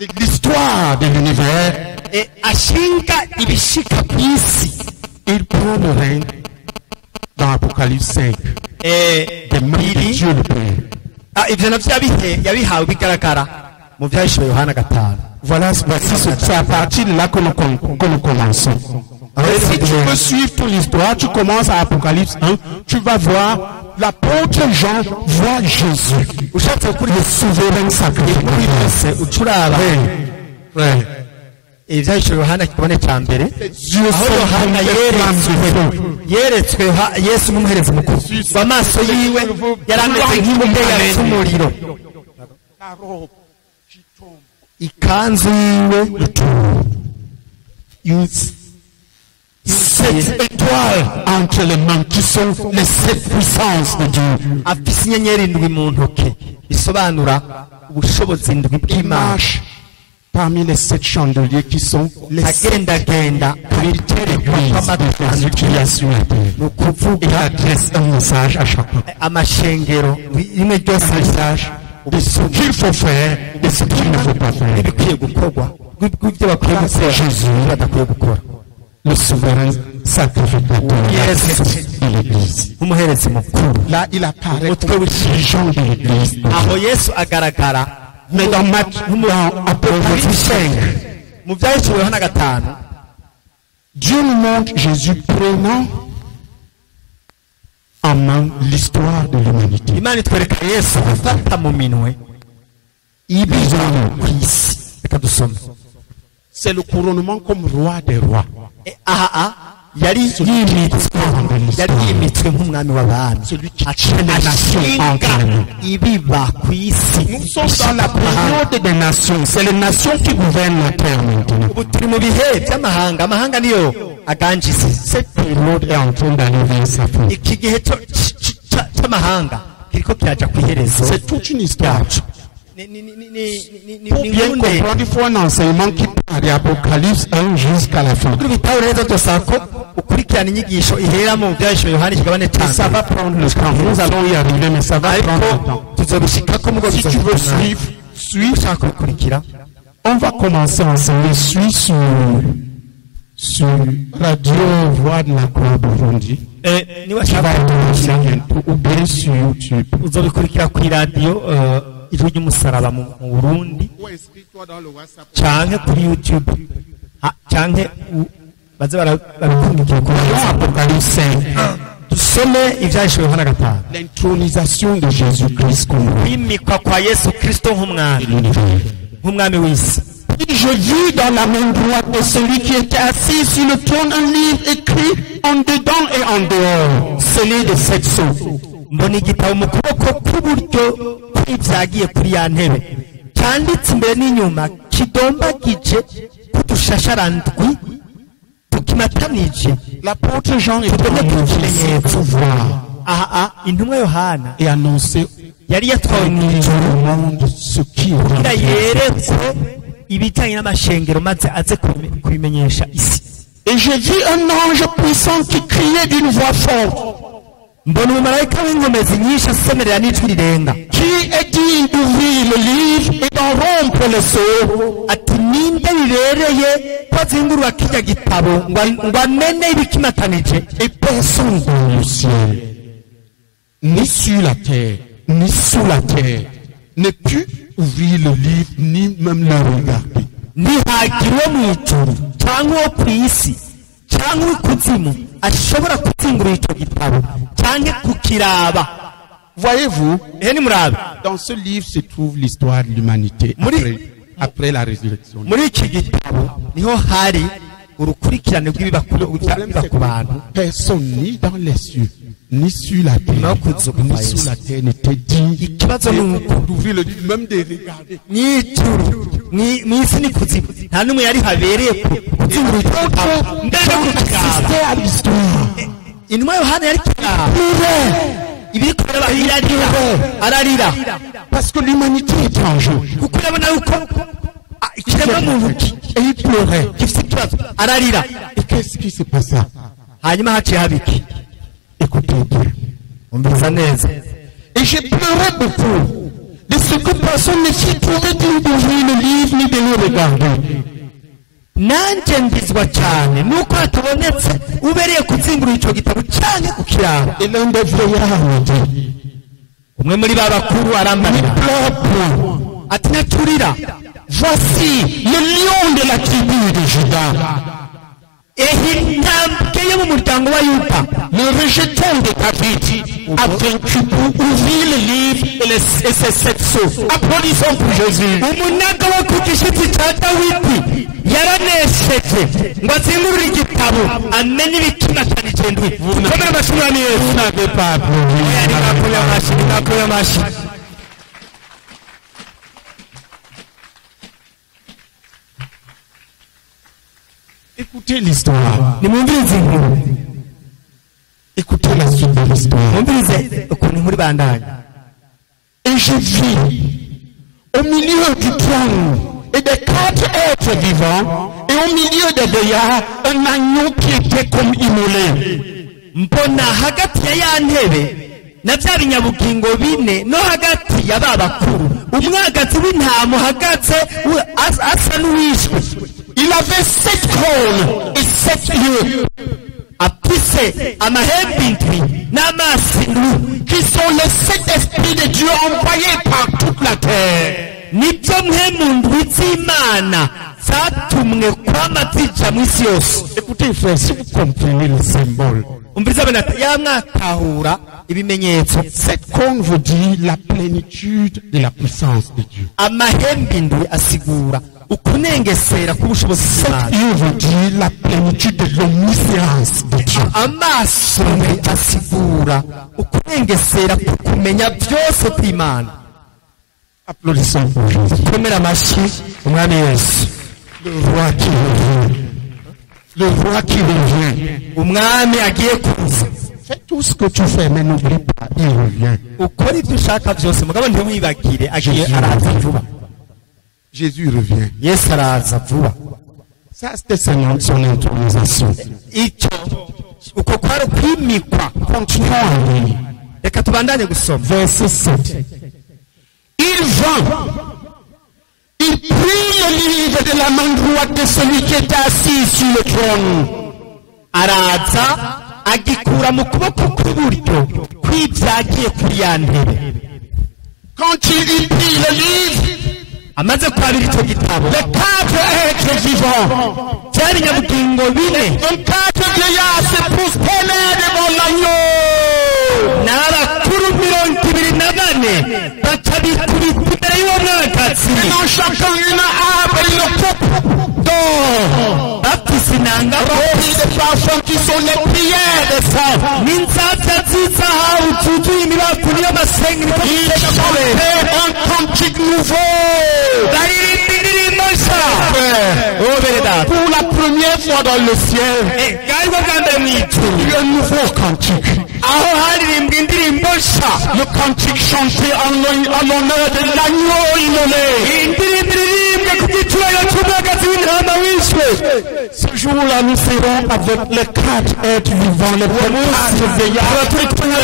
de l'histoire de l'univers, ashinga ibishika ku isi. il prend le règne dans Apocalypse 5. Des mains de Dieu le Père. Ibyo nabyo yabihawe bigaragara mu byahishwe Yohana 5. Voilà, c'est à partir de là que nous commençons. Si tu veux suivre toute l'histoire, tu commences à Apocalypse 1, tu vas voir l'apôtre Jean voit Jésus, le souverain sacrificateur. Ibyahishwe Yohana ikigabane cya mbere, aho Yohana yeretswe Yesu nk'umuherezi mukuru. Amaso yiwe yari ameze nk'imbuga y'umuriro, ikanzu yiwe cette étoile entre les mains qui sont les 7 puissances de Dieu. afise inyenyeri indwi mu ntoke bisobanura ubushobozi indwi bw'Imana. Parmi les 7 chandeliers qui sont les 7 agendagenda il adresse un message à chacun. amashengero rimwe ryose message De ce qu'il faut faire, de ce qu'il ne faut pas faire. ibikwiye gukorwa ibyo bakwiye gukora Jésus, badakwiye gukora. le souverain sacrificateur de l'Église. nk'umuherezi mukuru Là, il apparaît comme dirigeant de l'Église. aho Yesu agaragara. Mais dans Apocalypse 5, mu byahishwe Yohana 5, Dieu nous montre Jésus prenant en main l'histoire de l'humanité. Imana itwereka Yesu afata mu minwe ibizana ku isi. Reka dusome. C'est le couronnement comme roi des rois. yari yimitswe nk'umwami w'abami, ashinga ibiba ku isi. Nous sommes dans la période des nations. C'est les nations qui gouvernent la terre maintenant. ubu turi mu bihe by'amahanga, amahanga niyo aganje isi. Cette période est en train d'aller vers sa fin. iki gihe cy'amahanga kiriko kiraja ku iherezo. C'est toute une histoire. Pour bien comprendre, il faut un enseignement qui part de Apocalypse 1 jusqu'à la fin. ukurikirana inyigisho ihera mu byahishwe Yohana ikigabane cya Ça va prendre le temps. Nous allons y arriver, mais ça va prendre le temps. tuzobishikako mugo. Si tu veux suivre, ushaka gukurikira, on va commencer à enseigner. Suis sur Radio Voix de la Croix Burundi. niba Tu vas ushaka être bientôt ou bien sur YouTube. uzobikurikira ku iradiyo ijwi ry'umusaraba mu Burundi, canke kuri YouTube, canke baze barabikurikira ku Apocalypse 5. dusome ibyahishwe Yohana 5. L'intronisation de Jésus-Christ comme roi kwimikwa kwa Yesu Kristo de nk'umwami l'univers. nk'umwami w'isi. Je vis dans la main droite de celui qui était assis sur le trône un livre écrit en dedans et en dehors, scellé de 7 sceaux. mbona igitabo mu kuboko kw'iburyo kw'ibyagiye kuri ya ntebe, cyanditse imbere n'inyuma, kidombagije k'udushasharandwi tukimatanije. L'apôtre Jean est venu pour voir intumwa Yohana et annoncer yari yatwawe mu au ijuru monde ce qui est kugira rendu. yeretswe ibijyanye n'amashengero maze aze kubimenyesha isi. Et j'ai vu un ange puissant qui criait d'une voix forte, mbona umumarayika w'inkomezi nyinshi asemerera n'ijwi rirenga, qui est digne d'ouvrir le livre et d'en rompre le sceau. ati ninde bibereye ko azingurura kijya gitabo ngo amene ibikimatanije. Et personne dans le ciel, ni sur la terre, ni sous la terre, ne put ouvrir le livre, ni même le regarder. ntihagira uwo mu ijuru cyangwa uwo ku isi cyangwa uw'ikuzimu ashobora kuzingurura icyo gitabo cyangwa kukiraba. Voyez-vous, nimurabe, dans ce livre se trouve l'histoire de l'humanité après la résurrection. muri iki gitabo niho hari urukurikirane rw'ibiba ku bantu. Personne, ni dans les cieux, ni sur la terre, ni sous la terre, n'était digne ikibazo ni uko d'ouvrir le livre, même de regarder. n'ijuru mu isi n'ikuzimu nta n'umwe yari habereye kuzingurura icyo gitabo mbere yo kukiraba. Assistez à l'histoire. intumwa Yohana yari kiraba, Parce que l'humanité était en jeu. Et il pleurait. Et qu'est-ce qui se passa? Écoutez bien. Et j'ai pleuré beaucoup de ce que personne ne s'y trouvait d'ouvrir le livre ni de le regarder. Nanje mbizwa cyane nuko hatabonetse ubereye kuzingura icyo gitabo cyane kukiraba. Et l'un des vieillards me dit, umwe muri babakuru arambarira ati naturira, voici le lion de la tribu de Juda, ehi ntambwe yo mu muryango wa Yuda, le rejeton de David a vaincu pour ouvrir le livre et ses 7 sceaux. Applaudissons pour Jésus. umunaga wo ku gishitsi cya Dawidi yaranesheje ngo azingurure igitabo amenye ibikimatanije ndwi. Komera amashuri ya Yesu. Vous n'avez pas applaudi. Nakuye amashi. Écoutez l'histoire. Nimwumvirize inkuru. Écoutez la suite de l'histoire. Mwumvirize ukuntu muri bandanye. Et je vis au milieu du trône et des 4 êtres vivants et au milieu des veillards un agneau qui était comme immolé. Mbona hagati ya ya ntebe na bya binyabugingo bine no hagati ya babakuru umwagazi w'intama hagati asa n'uwishwe. Il avait 7 couronnes et 7 yeux. Apise amahembe indwi n'amaso indwi, Qui sont les 7 esprits de Dieu envoyés par toute la terre. nibyo mpemu ndwi z'Imana zatumwe kwama zija mu isi yose. Écoutez frère, si vous comprenez le symbole, Umviriza abana yamwatahura ibimenyetso. 7 couronnes vous dit la plénitude de la puissance de Dieu. Amahembe indwi asigura ukunengesera k'ubushobozi bw'Imana. Il vous dit la plénitude de l'omniscience de Dieu. Amaso asigura ukunengesera kumenya byose kw'Imana. Applaudissons pour Jésus. Komera amashi umwami Yesu. Le roi qui revient. Le roi qui revient. Umwami agiye kuza. Fais tout ce que tu fais, mais n'oublie pas, il revient. Ukora ibyo ushaka byose mugabo ntiwibagire agiye araza vuba. Jésus revient. Yesu araza vuba. Ça, c'était son intronisation. Icyo uko kwari kwimikwa. Continuons à lire. Reka tubandanye gusoma. Verset 7. Il vint. Il prit le livre de la main droite de celui qui était assis sur le trône. Araza agikura mu kuboko kw'iburyo kw'ibyagiye kuri ya ntebe. Quand il eut pris le livre, Amaze kwabira icyo gitabo, les 4 êtres vivants, byari nyabugingo bine les 4 vieillards se prosternaient devant l'agneau. n'abakuru 24 baca bikubita imbere y'uwo mwagazi. Prenant chacun une harpe et une coupe d'or, bafise inanga remplie de parfums qui sont les prières des saints. n'inzabya z'izahabu zuzuye imibakuru y'amasenga. Ils chantaient un cantique nouveau. baririmba indirimbo nshya. Pour la première fois dans le ciel, bwari bwo bwa mbere mu ijuru il y a un nouveau cantique. aho haririmbwa indirimbo nshya. Le cantique chanté en l'honneur de l'agneau immolé. indirimbo iririmbwe ku gicurano cy'umwagazi w'intama wishwe. Ce jour-là, nous serons avec les 4 êtres vivants, les 4 vieillards. turi kumwe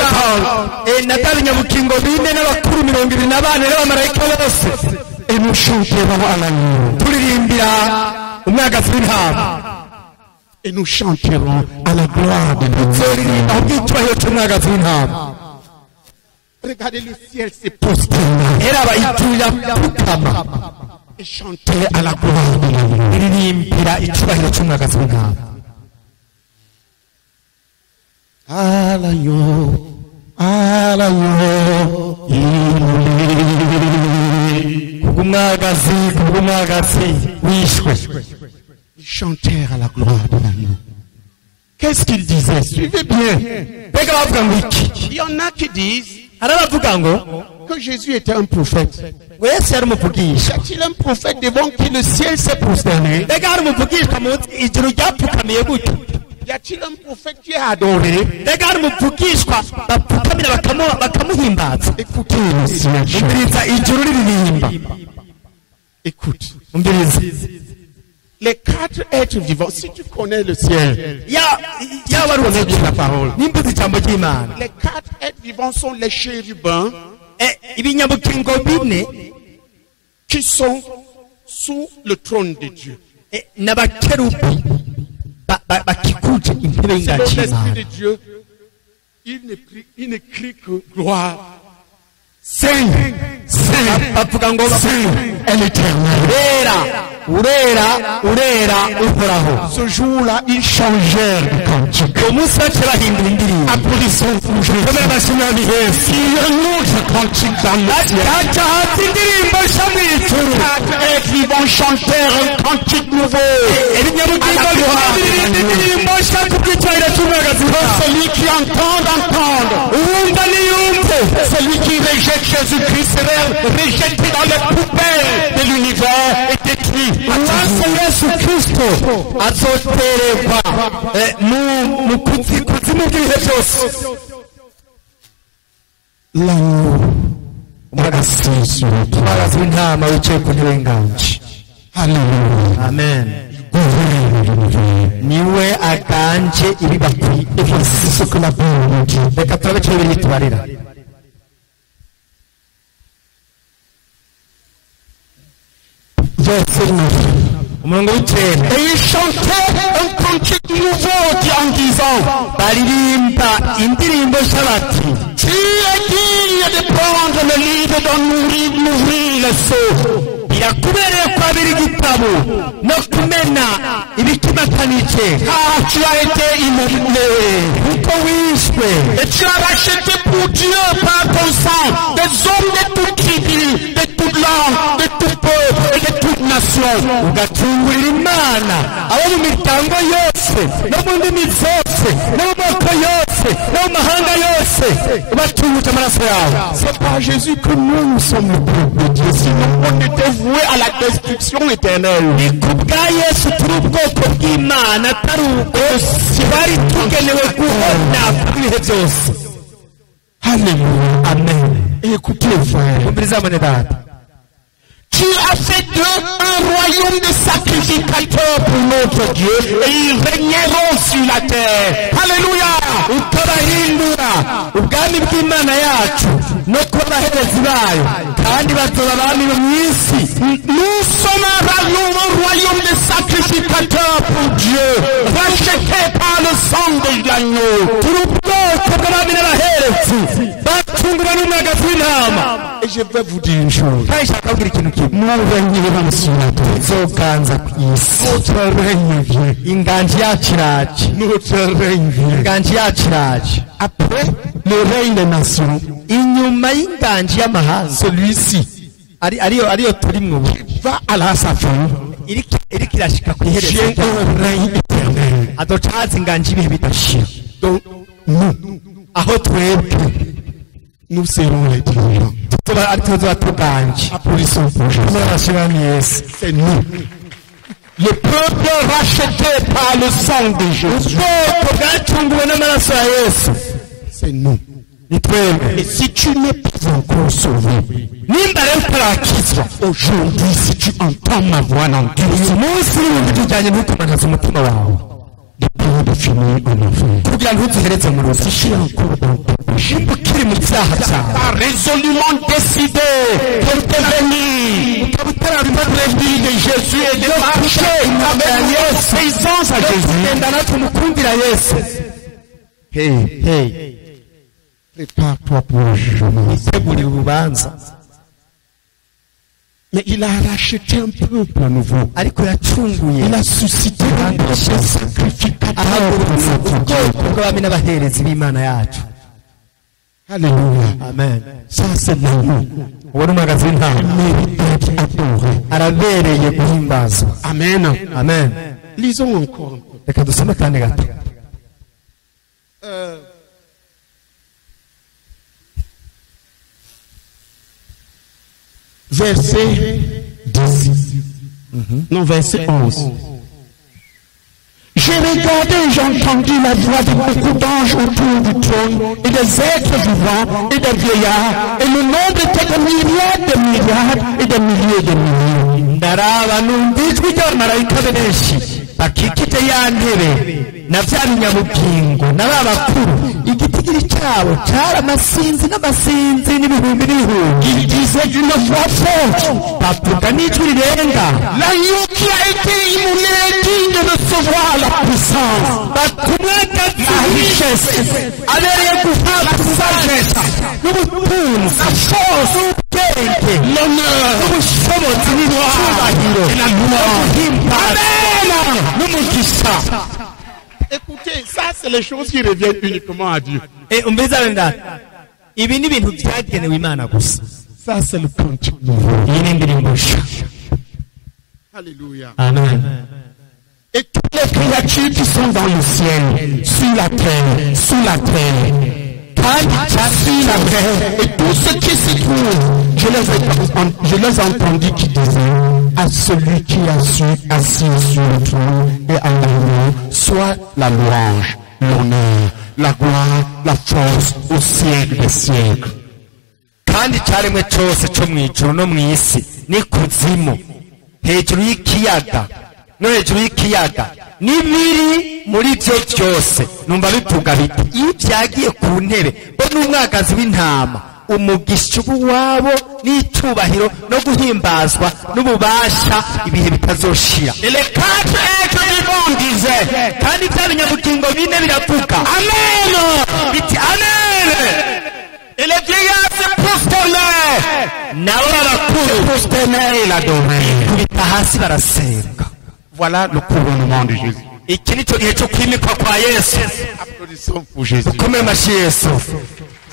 na bya binyabugingo bine n'abakuru 24 n'abamarayika bose. Et nous chanterons à l'agneau. turirimbira umwagazi w'intama. Et nous chanterons à la gloire de Dieu. aho bw'icyubahiro cy'umwagazi w'intama. Regardez le ciel s'est prosterné eraba ijuru yapfukama et chanter à la gloire de l'agneau. iririmbira icyubahiro cy'umwagazi w'intama. À l'agneau, immolé. kubw'umwagazi wishwe. Ils chantèrent à la gloire de l'agneau. Qu'est-ce qu'ils disaient? Suivez bien. mbega bavuga ngo iki? Il y en a qui disent hari abavuga ngo que Jésus était un prophète. ngo Yesu yari umuvugisha. Est-il un prophète devant qui le ciel s'est prosterné? mbega hari umuvugishwa mu ijuru ryapfukamiye gutyo? Il y Y a-t-il un prophète qui est adoré? Écoute. Les 4 êtres vivants, si tu connais le ciel, tu connais bien la parole. Les 4 êtres vivants sont les chérubins qui sont sous le trône de Dieu. Selon l'Esprit de Dieu, il ne crie que gloire. Saint, Saint, est l'Éternel. Ce jour-là, ils changèrent de cantique. Applaudissons pour Jésus. Il y a un autre cantique dans le ciel. Ils vont chanter un cantique nouveau. Celui qui entend. Celui qui rejette Jésus-Christ serait rejeté dans les poubelles de l'univers et détruit. L'agneau assis sur le trône. Alléluia. Amen. Niwe aganje ibibakwi. Voici ce que la Bible nous dit. Verset 9. Et il chantait un cantique nouveau en disant, tu es digne de prendre le livre dont m'ouvrir le sceau. Tu as été immolé. Et tu as racheté pour Dieu par ton sang des hommes de toute tribu, de toute langue, de tout peuple et de toute nation. C'est par Jésus que nous sommes le peuple de Dieu. Sinon on était voué à la destruction éternelle. Alléluia. Amen. Et écoutez, frère. Tu as fait d'eux un royaume de sacrificateurs pour notre Dieu et ils régneront sur la terre. Alléluia. Nous sommes un royaume de sacrificateurs pour Dieu, rachetés par le sang de l'agneau. Et je vais vous dire une chose. Nous règnerons sur la terre. Notre règne vient. Notre règne vient. Après le règne des nations, celui-ci va à sa fin. J'ai un règne éternel. Donc nous serons les dirigeants. Applaudissons pour Jésus. C'est nous. Le peuple racheté par le sang de Jésus. C'est nous. Et si tu n'es pas encore sauvé, aujourd'hui, si tu entends ma voix dans Dieu, de finir en enfer. Si je suis encore dans ton péché, t'as résolument décidé de devenir l'église de Jésus et de marcher avec obéissance à Jésus. Hey, prépare-toi pour le jugement. Mais il a racheté un peuple à nouveau. Il a suscité un de ses sacrificateurs. Alléluia. Amen. Ça, c'est l'agneau. Il mérite d'être adoré. Amen. Amen. Lisons encore. Verset 10. Non, verset 11. J'ai regardé et j'ai entendu la voix de beaucoup d'anges autour du trône et des êtres vivants et des vieillards. Et le nombre était de milliards et de milliers et de milliers. ndaraba numva ijwi ry'abamarayika benshi bakikije ya ntebe na bya binyabugingo na ba bakuru igitigiri cyabo cyari amasinzi n'amasinzi n'ibihumbi n'ibihumbi. Il disait d'une voix forte, bavuga n'ijwi rirenga, l'agneau qui a été immolé est digne de recevoir la puissance, batumwagaza richesse abereye guhabwa sagesse n'ubutunzi, la force, ubwenge, l'honneur, n'ubushobozi n'icyubahiro et la gloire. n'uguhimbaza n'umugisha. Écoutez, ça c'est les choses qui reviennent uniquement à Dieu. umbiza wenda ibi ni ibintu byagenewe Imana gusa. Ça c'est le cantique nouveau. iyi ni indirimbo nshya. Alléluia. Amen. Et toutes les créatures qui sont dans le ciel, sur la terre, sous la terre, sur la terre, et tout ce qui s'y trouve, je les ai entendus qui disaient à celui qui a assis sur le trône et à l'agneau, soit la louange, l'honneur, la gloire, la force au siècle des siècles. kandi cyaremwe cyose cyo mu ijuru no mu isi n'ikuzimu, hejuru y'ikiyaga no hejuru y'ikiyaga n'ibiri muri byo byose, numva bivuga biti iyo byagiye ku ntebe bo n'umwagazi w'intama, umugisha uwabo n'icyubahiro no guhimbazwa n'ububasha ibihe bitazoshira. kandi bya binyabugingo bine biravuga amen, biti amen. Et les vieillards se prosternaient, nabo abakuru Prosterner et l'adorer. kubita hasi barasenga. Voilà le couronnement de Jésus. iki ni cyo gihe cyo kwimikwa kwa Yesu. Applaudissons pour Jésus. dukomere amashyi Yesu.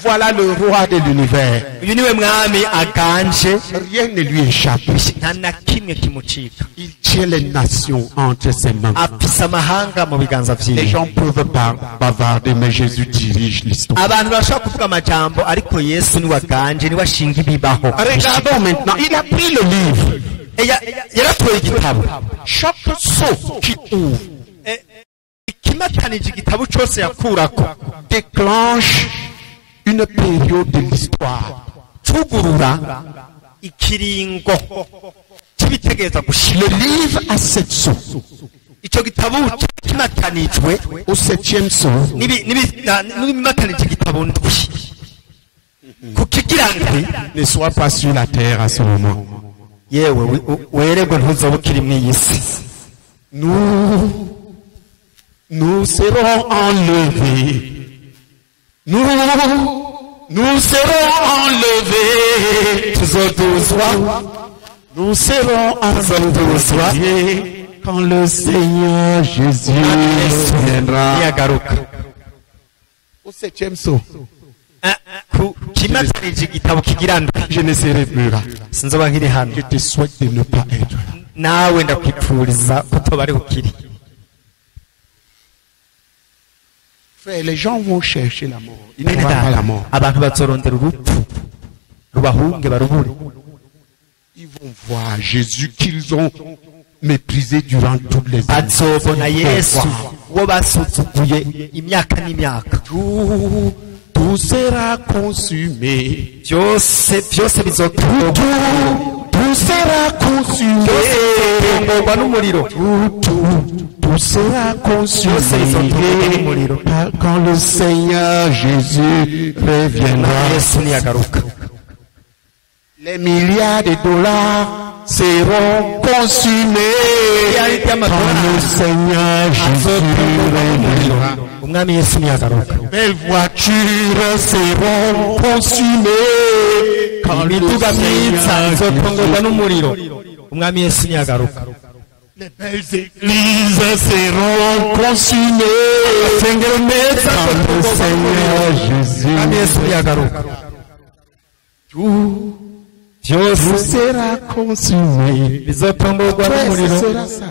Voilà le roi de l'univers. uyu niwe mwami aganje, Rien ne lui échappe. nta na kimwe kimucika. Il tient les nations entre ses mains. apfise amahanga mu biganza Les vyiwe. gens peuvent bavarder, mais Jésus dirige l'histoire. abantu bashobora kuvuga amajambo, ariko Yesu niwe aganje, niwe ashinga ibibaho. Regardons maintenant, il a pris le livre. yaratoye igitabo. Chaque sceau qui ouvre ikimatanije igitabo cyose yakurako déclenche une période de l'histoire. cugurura ikiringo cy'ibitegereza gushira. Le livre a 7 sceaux. icyo gitabo kimatanijwe Au 7e sceau, n'ibimatanije igitabo ndwi kukigira ndwi. ne sois pas sur la terre à ce moment. yewe weregwe ntuzoba ukiri mu iyi si. Nous serons enlevés. Nous serons enlevés. Nous serons enlevés quand le Seigneur Jésus viendra. yagaruka Au 7e sceau, kimatanije igitabo kigira ndwi. je ne serai plus là. sinzoba nkiri hano. Je te souhaite de ne pas être là. nawe ndakwipfuriza kutoba ariho ukiri. Frère, les gens vont chercher la mort. Ils ne trouvent pas la mort. abantu bazorondera urupfu rubahunge barubure. Ils vont voir Jésus qu'ils ont méprisé durant toutes les années. bazobona Yesu uwo basuzuguye imyaka n'imyaka. Tout sera consumé. byose bizoturwa Tout sera consumé. n'umuriro. Tout sera consumé. n'umuriro. Quand le Seigneur Jésus reviendra. Yesu niyagaruka. Les milliards de dollars seront consumés. Quand le Seigneur Jésus reviendra. umwami Yesu niyagaruka. Les voitures seront consumées. Quand le imiduga myiza Seigneur izotongorwa n'umuriro. umwami Yesu niyagaruka. Les belles églises seront consumées. Sengero meza Quand le Seigneur umwami Yesu Jésus niyagaruka. tout byose sera consumé. bizotongorwa Ouais, n'umuriro. ce sera ça.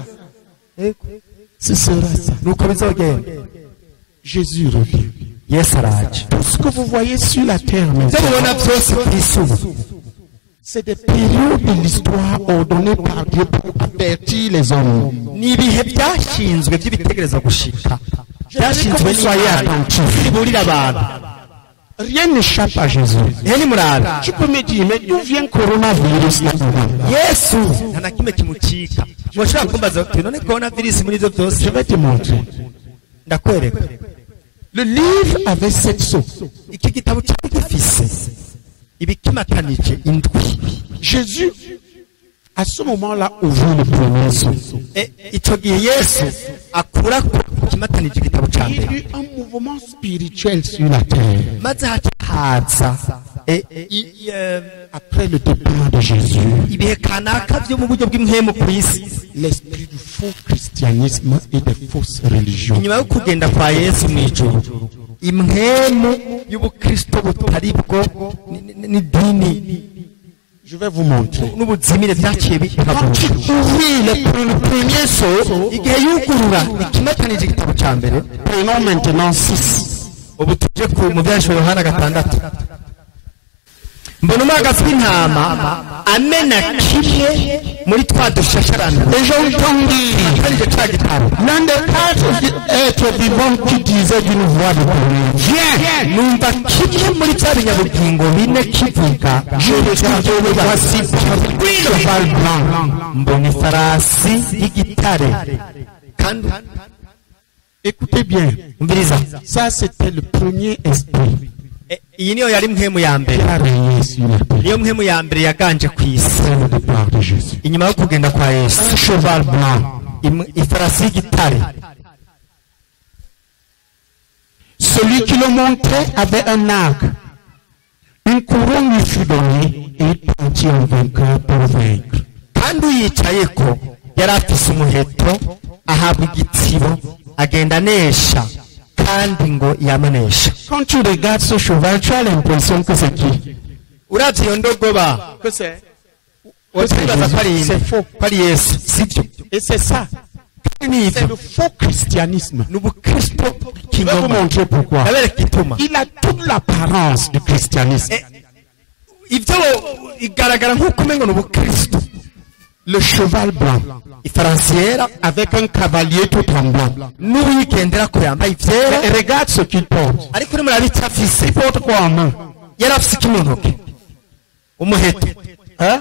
Ce sera ça. nuko bizogenda. Jésus revient. Yesu araje. Tout ce que vous voyez sur la terre ibyo maintenant, mubona byose ku isi ubu C'est des périodes de l'histoire ordonnées par Dieu pour avertir les hommes. ni ibihe byashinzwe by'ibitekerezo gushika byashinzwe n'Imana biburira abantu. Rien n'échappe à Jésus. Heni murabe Tu peux me dire, mais d'où vient le coronavirus là? Yesu nta na kimwe kimucika. Mushobora kumbaza uti none coronavirus muri ibyo byose? Je vais te montrer. Ndakwereka. Le livre avait 7 sceaux. Iki gitabo cyari gifise ibikimatanije indwi. Jésus, à ce moment-là, ouvrit le premier sceau. Icyo gihe Yesu akura ku kimatanije igitabo cya Il y mbere. a eu un mouvement spirituel sur la terre. Maze haza Après le départ de Jésus, ibihe kanaka byo mu buryo bw'imhemu ku isi. l'esprit du faux christianisme et des fausses religions. Inyuma yo kugenda kwa Yesu mu ijuru, imhemu y'ubukristo butari bwo n'idini Je vais vous montrer. n'ubuzimire byaciye Quand tu bihagurukira. ouvris le premier sceau, Igihe yugurura ikimatanije igitabo cya mbere, prenons maintenant 6. ubu tuje mu byanditswe Yohana 6. Mbona umwagazi w'intama amena kimwe muri twa dushasharana. Et j'entendis l'un des 4 êtres vivants qui disait d'une voix de colère, viens, Numva kimwe muri bya binyabugingo bine kivuga. voici le cheval blanc. Mbona ifarasi y'igitare. Kandi Écoutez bien, umviriza, ça c'était le premier esprit iyi niyo yari mhemu ya qui mbere. a régné sur la terre. Niyo mhemu ya mbere yaganje ku isi. C'est le départ de Jésus. Inyuma yo kugenda kwa Yesu, Un cheval blanc. ifarasi y'igitare. Celui qui le montrait avait un arc. Une couronne lui fut donnée et il partit en vainqueur pour vaincre. Kandi uyicayeko yari afise umuheto, ahabwa igitsibo, agenda anesha kandi ngo yamanesha. Quand tu regardes ce cheval, tu as l'impression que c'est qui? Uravye iyo ndogoba Que c'est wibaza ko ari inde? C'est faux. Ko ari Yesu, sibyo? Et c'est ça. Ni C'est le faux christianisme. ubukristo Je vais vous kinyoma. montrer pourquoi. Ndabereka igituma. Il a toute l'apparence du christianisme. Ibyo igaragara nk'uko umengo ni ubukristo. Le cheval blanc Ifarasi yera avec un cavalier tout en blanc. n'uwigenderako yambaye ivyera, Et regarde ce qu'il porte. ariko urimo urabona icyo afise. Il porte quoi en main? Yari afise iki mu ntoki? Umuheto. Hein?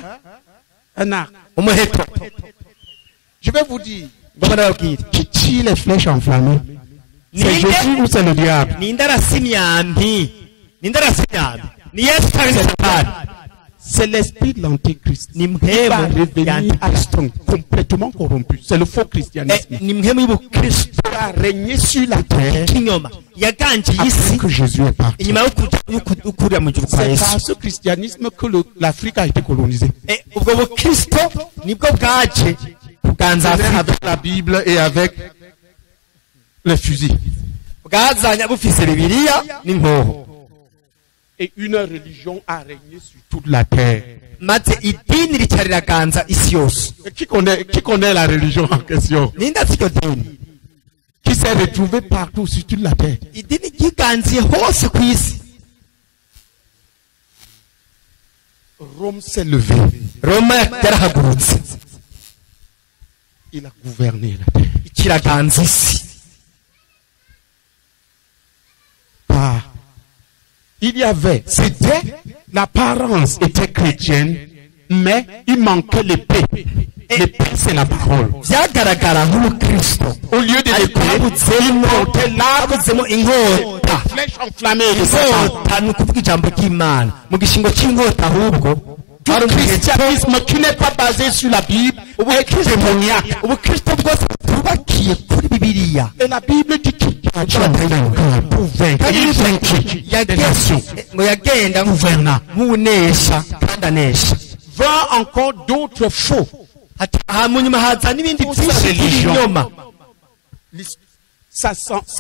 Un arc. Umuheto. Je vais vous dire, Ngoma ndababwira. qui tire les flèches enflammées? C'est Ninde- Jésus ou c'est le diable? Ninde arasa imyambi? Ninde arasa imyambi? Ni Yesu cyangwa ni Satani? C'est l'esprit de l'antéchrist. Ni Il va mhemu revenir à l'homme complètement corrompu. C'est le faux christianisme. ni mhemu y'ubukristo Il va régner sur la terre kinyoma yaganje après isi que Jésus est parti. inyuma yo gukurira mu gihugu kwa C'est Yesu. par ce christianisme que l'Afrique a été colonisée. Ubwo bukristo nibwo bwaje kuganza Afurika, Avec la Bible et avec les fusils. bwazanya bufise Bibiliya n'inkoho, Et une religion a régné sur toute la terre. maze idini rica riraganza isi yose. Et qui connaît la religion en question? Ninde azi iryo dini? Qui s'est retrouvé partout sur toute la terre? Idini ryiganziye hose ku isi. Rome s'est levé. Roma yarahagurutse Il a gouverné la terre. ikiraganza isi. C'était, l'apparence était chrétienne, mais il manquait l'épée. L'épée, c'est la parole. byagaragara nk'umukristo, Au lieu de ariko l'épée, habudzemo inkota. flèche enflammée de Satan. Inkota ni ukuvuga ijambo ry'Imana. Mu gishingo cy'inkota ahubwo hari Un umuheto. christianisme qui n'est pas basé sur la Bible est démoniaque. ubukristo bwose bubakiye kuri Bibiliya. Et la Bible dit qu'il y a un pour vaincre. Il vainquit des nations. ngo yagenda nk'unesha kandi anesha. Va encore d'autres faux. Ati aha mu nyuma haza n'ibindi byinshi by'ibinyoma. Ça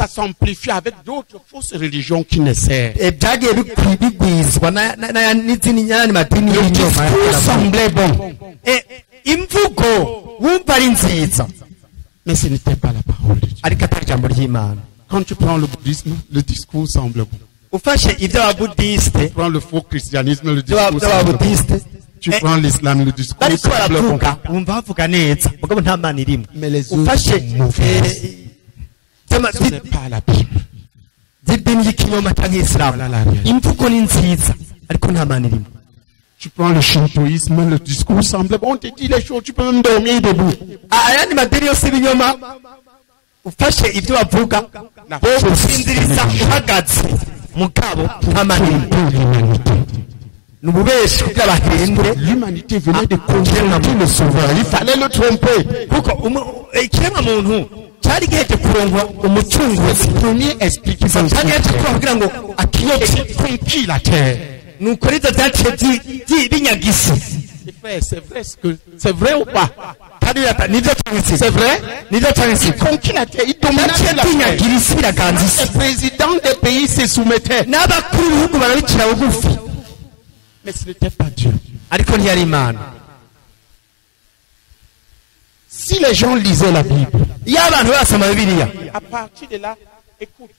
s'amplifie avec d'autres fausses religions qui ne servent. Byagiye bigwizwa n'izindi nyani madini Le y'ibinyoma. discours semblait bon, Imvugo wumva ari nziza, mais ce n'était pas la parole de Dieu. ariko atari ijambo ry'Imana. Quand tu prends le bouddhisme, le discours semble bon. Ufashe iby'ababudisite, Tu prends le faux christianisme, le discours semble bon. by'ababudisite Tu prends l'islam, le discours bariko semble baravuga bon. wumva bavuga neza mugabo nta mana irimo Mais les autres ufashe sont mauvaises. Ce n'est pas la Bible. z'idini y'ikinyoma cyangwa isilamu Voilà la réalité. imvugo ni nziza ariko nta mana irimo. Tu prends le shintoïsme, le discours semble bon. On te dit les choses, tu peux même dormir debout. ayandi madini yose y'ibinyoma ufashe ibyo bavuga wowe usinziriza uhagaze mugabo nta mana irimo. Ni ububeshi kugira bahende L'humanité venait de conquérir le sauveur. Il fallait le tromper. kuko ikiremwa muntu cyari giheke kurongwa umucunguzi Premier explication. cyari giheke kugira ngo akiyote Conquis la terre. nuko rizo byaciye binyagisi. C'est vrai ou pas? kandi nibyo cyangwa C'est vrai? nibyo cyangwa Il conquit la terre. Il dominait byaciye la terre. binyagira isi iraganza isi Les présidents des pays se soumettaient. n'abakuru b'ibihugu barabicira bugufi Mais ce n'était pas Dieu. ariko ntiyari imana. Si les gens lisaient la Bible, iyo abantu basoma bibiliya à partir de là, écoute,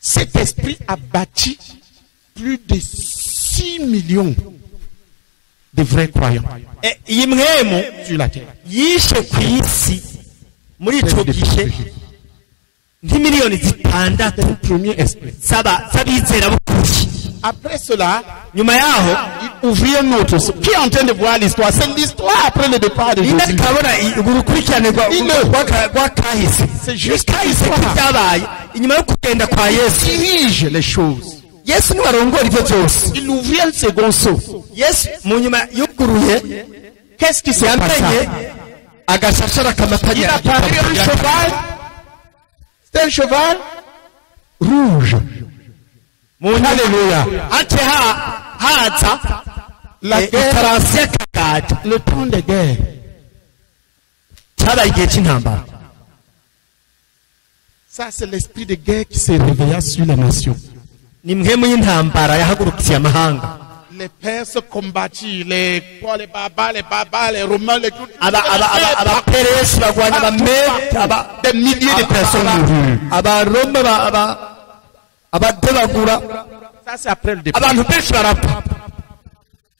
cet esprit a bâti plus de 6 millions de vrais croyants iyi mwemu sur la terre. yishe ku isi muri ico gihe nk'imiliyoni zitandatu Premier esprit. z'abizera b'ukuri. Après cela, nyuma yaho il ouvrit un autre. Qui est en train de voir l'histoire? C'est l'histoire après le départ de ine Jésus. tukabona urukurikirane rwa kahise C'est juste kahise l'histoire. k'ibyabaye inyuma yo kugenda kwa yesu. Dirige les choses. yesu niwe arongora ibyo byose. Il ouvrit un second saut. yesu mu nyuma yuguruye Qu'est-ce qui s'est yamenye passé? agashashara Il kamatanya a parlé un cheval. C'est un cheval rouge. Alléluia. ate haza La guerre, ifarasi y'akagati le temps de guerre. cyabaye igihe cy'intambara. Ça, c'est l'esprit de guerre qui s'est réveillé sur les nations. ni mwemu y'intambara yahagurukiye amahanga. Les Perses combattirent, les Barbares, les Romains, les tout. abaperesi bagwanya abamedi Des milliers de personnes moururent. abaroma abadebagura Ça, c'est après le départ. abantu benshi barapfa.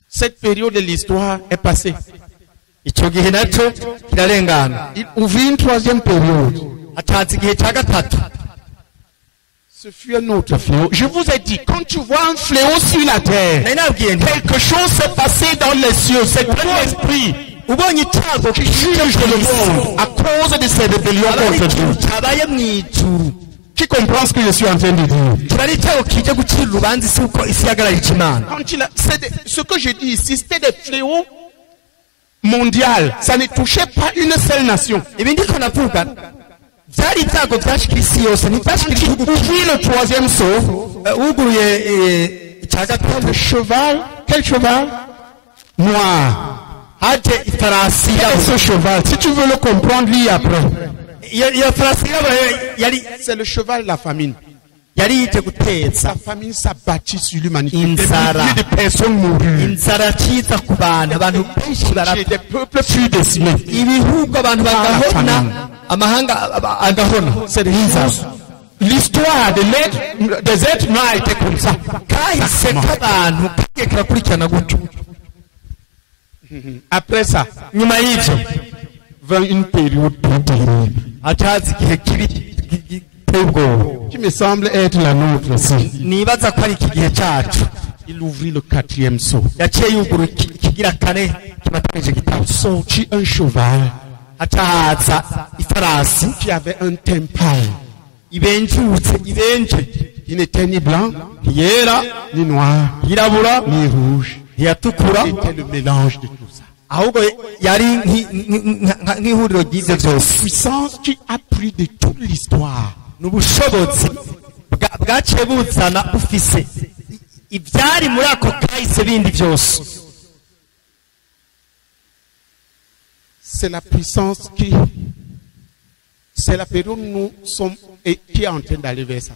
Cette période de l'histoire est passée. icyo gihe nacyo kirarengana. Il ouvrit une troisième période. hatanze igihe cya gatatu. Ce fut un autre fléau. Je vous ai dit, quand tu vois un fléau sur la terre, nari nabwiye nti quelque chose s'est passé dans les cieux. C'est ton esprit ubonye icyago qui juge le monde à cause de ces rébellions contre Dieu. cyabaye mu ijuru Qui comprend ce que je suis en train de dire? kiba ari icyago kije gucira urubanza isi uko isi ihagarariye imana. Ce que je dis ici, c'était des fléaux mondiaux. Ça ne touchait pas une seule nation. ibi ndiko navuga byari ibyago byashikira isi yose ntibyashikira igihugu kimwe. Ouvrir le troisième saut. wuguruye icya gatatu Le cheval, quel cheval? Noir. haje ifarasi Quel est ce cheval? Si tu veux le comprendre, lis après. iyo farasi yari C'est le cheval de la famine. yari yite guteza La famine s'abattit sur l'humanité. Des Inzara. milliers de personnes moururent. inzara ciza ku bantu abantu benshi Et barapfa. des peuples furent décimés. ibihugu abantu bagahona amahanga agahona. C'est l'histoire des êtres humains a été comme ça. kahise k'abantu kagiye karakurikirana gutyo. Après ça, nyuma y'ibyo vint une période plus terrible, hataza igihe kibi giteye ubwoba. qui me semble être la nôtre aussi. nibaza ko ari iki gihe cyacu. Il ouvrit le quatrième saut. yaciye yuguru ikigira kane kimatanije gitabo. Sortit un cheval hataza ifarasi qui avait un teint pâle. ibenjutse ibenje Il n'était ni blanc, ntiyera ni noir, yirabura ni rouge. ntiyatukura C'était le mélange de tout ça. ahubwo yari nk'ihuriro ry'ibyo byose. Puissance qui a pris de toute l'histoire. ni ubushobozi bwaciye buzana bufise ibyari muri ako kahise bindi byose. C'est la puissance c'est la période où nous sommes et qui est en train d'aller vers ça.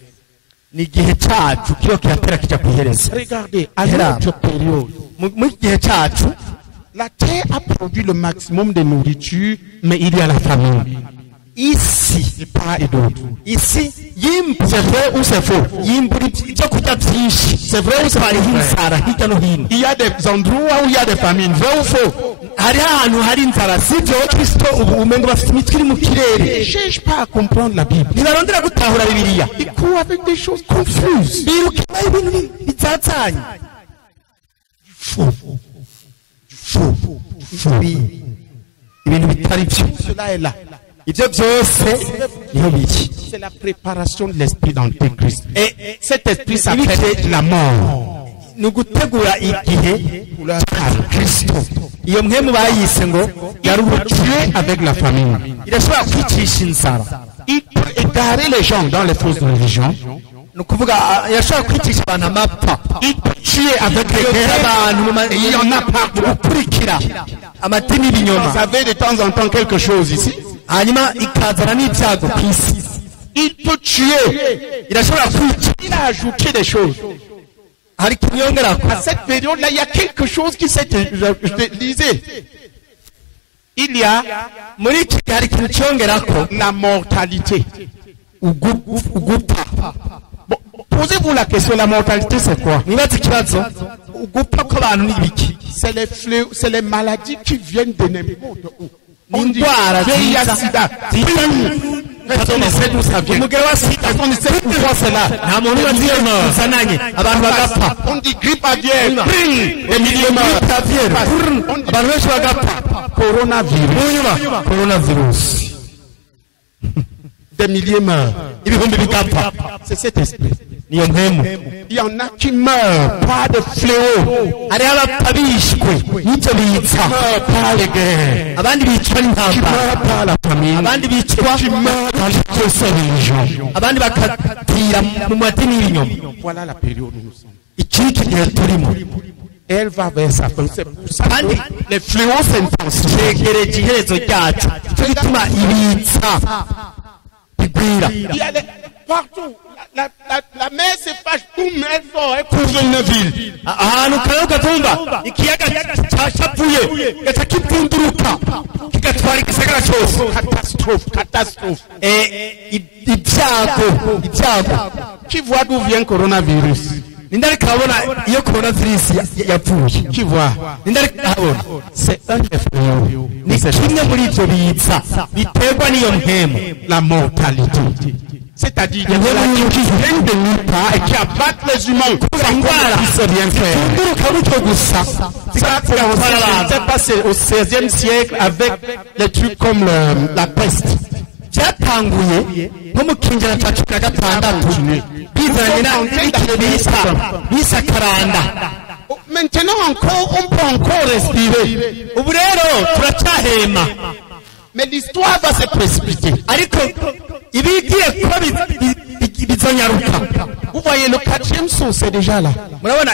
ni igihe cyacu kiriho kiratera kijya ku iherezo. Regardez, à notre période, mu gihe cyacu la terre a produit le maximum de nourriture, mais il y a la famine. isi de part et d'autre. isi C'est vrai ou c'est faux? yimbura ibyo kurya byinshi C'est vrai ou c'est hariho faux? inzara hirya no hino Il y a des endroits où il y a des famines. Vrai ou faux? hari ahantu hari inzara sibyo kristo ubu umengo bafite imitwe iri mu Ne kirere cherche pas à comprendre la Bible. ntibarondera gutahura bibiliya Ils courent avec des choses confuses. biruka ibintu bitatanye Faux. ibintu bitari byo Cela est là. ibyo byose niho biri C'est la préparation de l'esprit d'Antéchrist. Et cet esprit s'appelle la mort. ni ugutegura igihe Pour leur Christ. iyo mpemu bayise ngo yari Tuer avec la famine. irashobora kwicisha inzara Il peut égarer les gens dans les fausses religions. ni ukuvuga irashobora kwicisha abantu amapfa Il peut tuer avec les guerres. abantu Et il y en a partout. gukurikira amadini y'ibinyoma Vous savez de temps en temps quelque chose ici. hanyuma ikazana n'ibyago ku isi Il peut tuer. irashobora kwica Il a ajouté des choses. hari ikintu yongera À cette période-là, il y a quelque chose qui s'est lisé. Il y a muri iki gihe hari ikintu cyongerako la mortalité. ugupfa Bon, posez-vous la question, la mortalité c'est quoi? nibaza ikibazo ugupfa kw'abantu ni ibiki C'est les fléaux, c'est les maladies qui viennent de n'importe où. ni On dit indwara VIH, sida. Personne ne sait d'où ça vient. umugero wa sida Personne ne sait pourquoi c'est là. nta muntu ubazi iyo bizananye abantu bagapfa On dit grippe aviaire. Des milliers meurent. abantu benshi bagapfa Coronavirus. coronavirus Des milliers meurent. ibihumbi bigapfa C'est cet esprit. niyo mpemu Il y en a qui meurent par de fléaux. hariho abapfa bishwe n'ibyo bitsa Meurent par les guerres. abandi bicwa Qui n'intambara meurent par la famine. abandi bicwa Qui meurent dans les fausses religions. abandi bakatira mu madini y'ibinyoma Voilà la période où nous sommes. iki ni igihe turimo Et elle va vers sa fin. C'est pour ça kandi que les fléaux s'intensifient. twegereje iherezo ryacu cyo gituma ibitsa bigwira Il y a partout. La mer se fâche, tout mer sort, elle couvre une ville. ahantu kariho gatumba ikiyaga cyapfuye gaca kipfunduruka kigatwara igisagara cyose Catastrophe, catastrophe. ibyago Qui voit d'où vient le coronavirus? ninde ariko arabona iyo coronavirus yapfuye Qui voit? ninde ariko arabona C'est un des fléaux. ni kimwe muri ibyo bitsa biterwa n'iyo mpemu La mortalité. C'est-à-dire des maladies qui viennent de nulle part et qui abattent les humains. indwara Qui sait bien faire. tunduruka gutyo gusa Ça, c'est je ne sais pas, c'est au XVIe siècle avec les trucs comme la peste. byatanguye nko mu kinjira cya cumi na gatandatu bizanye n'ikiro bisa karanda Maintenant encore, on peut encore respirer. ubu rero turacyahema Mais l'histoire va se précipiter. ariko ibigiye kuba bizonyaruka Vous voyez, le 4e saut, c'est déjà là. murabona